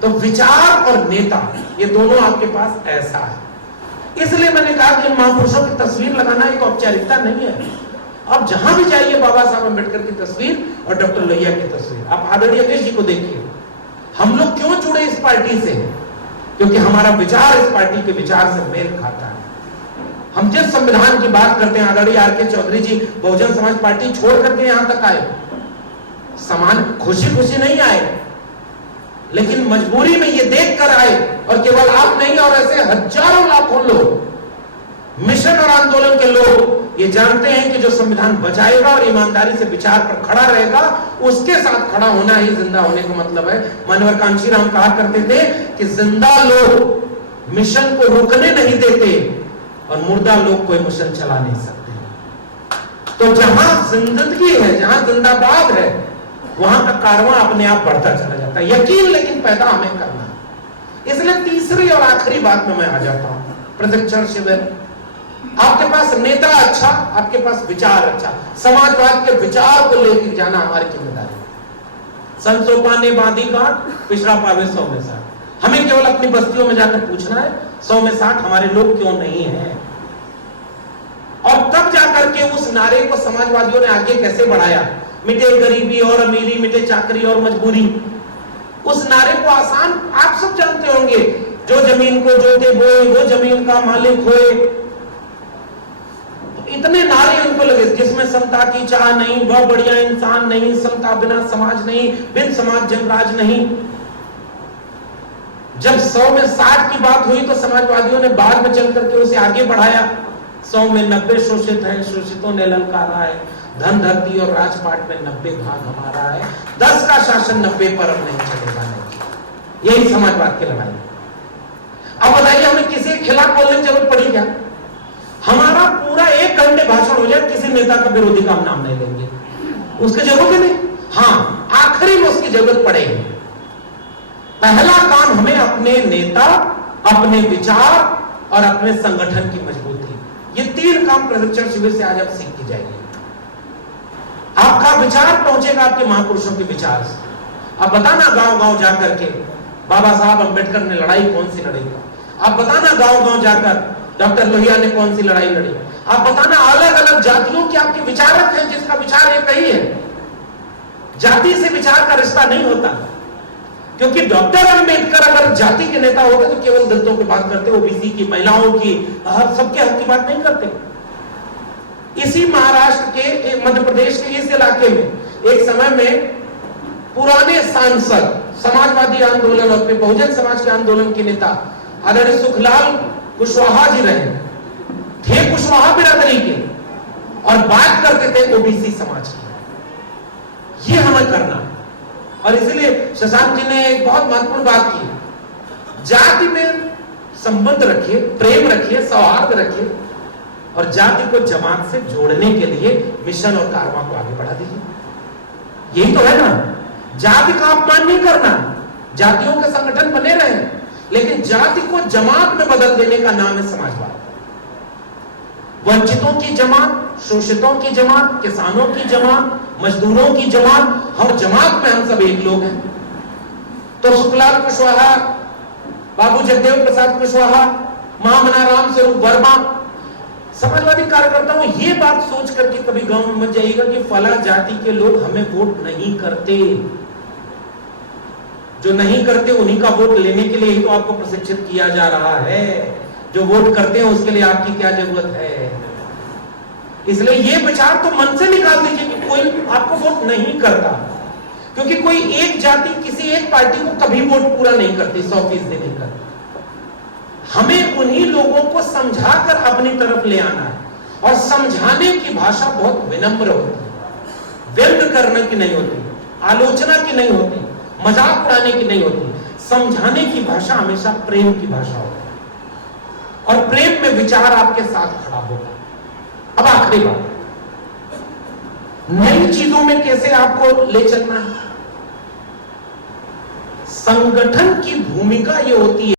तो विचार और नेता, ये दोनों आपके पास ऐसा है। इसलिए मैंने कहा कि महापुरुषों की तस्वीर लगाना एक औपचारिकता नहीं है। आप जहां भी जाइए, बाबा साहब अम्बेडकर की तस्वीर और डॉक्टर लोहिया की तस्वीर, आप आदरणीय अखिलेश जी को देखिए। हम लोग क्यों जुड़े इस पार्टी से? क्योंकि हमारा विचार इस पार्टी के विचार से मेल खाता है। हम जिस संविधान की बात करते हैं, आदरणीय आर.के. चौधरी जी बहुजन समाज पार्टी छोड़ करके यहां तक आए, समान खुशी खुशी नहीं आए, लेकिन मजबूरी में ये देख कर आए। और केवल आप नहीं, और ऐसे हजारों लाखों लोग, मिशन और आंदोलन के लोग ये जानते हैं कि जो संविधान बचाएगा और ईमानदारी से विचार पर खड़ा रहेगा, उसके साथ खड़ा होना ही जिंदा होने का मतलब है। मानवर कांशीराम कहा करते थे कि जिंदा लोग मिशन को रुकने नहीं देते और मुर्दा लोग कोई मिशन चला नहीं सकते। तो जहां जिंदगी है, जहां जिंदाबाद है, वहां का कारवां अपने आप बढ़ता चला जाता है। यकीन लेकिन पैदा हमें करना। इसलिए तीसरी और आखिरी बात में मैं आ जाता हूं। प्रशिक्षण शिविर, आपके पास नेता अच्छा, आपके पास विचार अच्छा, समाजवाद के विचार को लेकर जाना हमारी जिम्मेदारी। संसोपा ने बांधी गांठ, पिछड़ा पावे 100 में 60। हमें केवल अपनी बस्तियों में जाकर पूछना है 100 में 60 हमारे लोग क्यों नहीं है, और तब जाकर के उस नारे को समाजवादियों ने आगे कैसे बढ़ाया। मिटे गरीबी और अमीरी, मिटे चाकरी और मजबूरी। उस नारे को आसान आप सब जानते होंगे, जो जमीन को जोते बोए वो जमीन का मालिक होए। इतने नारे उनको लगे, जिसमें समता की चाह नहीं वह बढ़िया इंसान नहीं, समता बिना समाज नहीं, बिन समाज जनराज नहीं। जब 100 में 60 की बात हुई तो समाजवादियों ने बाद में चल करके उसे आगे बढ़ाया। 100 में 90 शोषित है, शोषितों ने ललकारा है, धन धरती और राजपाट में 90 भाग हमारा है, 10 का शासन 90 पर अब नहीं चलेगा नहीं। यही समाजवाद की लड़ाई। अब बताइए हमें किसी के खिलाफ बोलने की जरूरत पड़ी क्या? हमारा पूरा 1 घंटे भाषण हो जाए, किसी नेता का विरोधी का हम नाम नहीं लेंगे, उसकी जरूरत नहीं। हाँ, आखिरी में उसकी जरूरत पड़ेगी। पहला काम हमें अपने नेता, अपने विचार और अपने संगठन की मजबूती, ये 3 काम प्रशिक्षण शिविर से आज आप सीख के जाएंगे। आपका विचार पहुंचेगा आपके महापुरुषों के विचार से। आप बताना गांव-गांव जाकर के बाबा साहब अंबेडकर ने लड़ाई कौन सी लड़ी, आप बताना गांव-गांव जाकर डॉक्टर लोहिया ने कौन सी लड़ाई लड़ी, आप बताना अलग अलग जातियों के आपके विचारक हैं जिसका विचार एक ही है। जाति से विचार का रिश्ता नहीं होता, क्योंकि डॉक्टर अंबेडकर अगर जाति के नेता होते तो केवल दलितों की बात करते, ओबीसी की, महिलाओं की, सबके हक की बात नहीं करते। इसी महाराष्ट्र के, मध्य प्रदेश के इस इलाके में एक समय में पुराने सांसद, समाजवादी आंदोलन और फिर बहुजन समाज के आंदोलन के नेता आदरणीय सुखलाल कुशवाहा जी रहे थे, कुशवाहा बिरादरी के, और बात करते थे ओबीसी समाज की। ये हमें करना, और इसलिए शशांक जी ने एक बहुत महत्वपूर्ण बात की, जाति में संबंध रखिए, प्रेम रखिए, सौहार्द रखिए, और जाति को जमात से जोड़ने के लिए मिशन और कारवां को आगे बढ़ा दीजिए। यही तो है ना, जाति का अपमान नहीं करना, जातियों के संगठन बने रहे, लेकिन जाति को जमात में बदल देने का नाम है समाजवाद। वंचितों की जमात, शोषितों की जमात, किसानों की जमात, मजदूरों की जमात, हर जमात में हम सब एक लोग हैं। तो सुखलाल कुशवाहा, बाबू जगदेव प्रसाद कुशवाहा, महामना राम स्वरूप वर्मा, समाजवादी कार्यकर्ताओं, ये बात सोच करके कभी गांव में मत जाइएगा कि फला जाति के लोग हमें वोट नहीं करते। जो नहीं करते उन्हीं का वोट लेने के लिए ही तो आपको प्रशिक्षित किया जा रहा है। जो वोट करते हैं उसके लिए आपकी क्या जरूरत है। इसलिए ये विचार तो मन से निकाल दीजिए कि कोई आपको वोट नहीं करता, क्योंकि कोई एक जाति किसी एक पार्टी को कभी वोट पूरा नहीं करती, 100% नहीं करती। हमें उन्हीं लोगों को समझाकर अपनी तरफ ले आना है, और समझाने की भाषा बहुत विनम्र होती है, व्यंग करने की नहीं होती, आलोचना की नहीं होती, मजाक उड़ाने की नहीं होती। समझाने की भाषा हमेशा प्रेम की भाषा होती है, और प्रेम में विचार आपके साथ खड़ा होगा। अब आखिरी बात, नई चीजों में कैसे आपको ले चलना है। संगठन की भूमिका ये होती है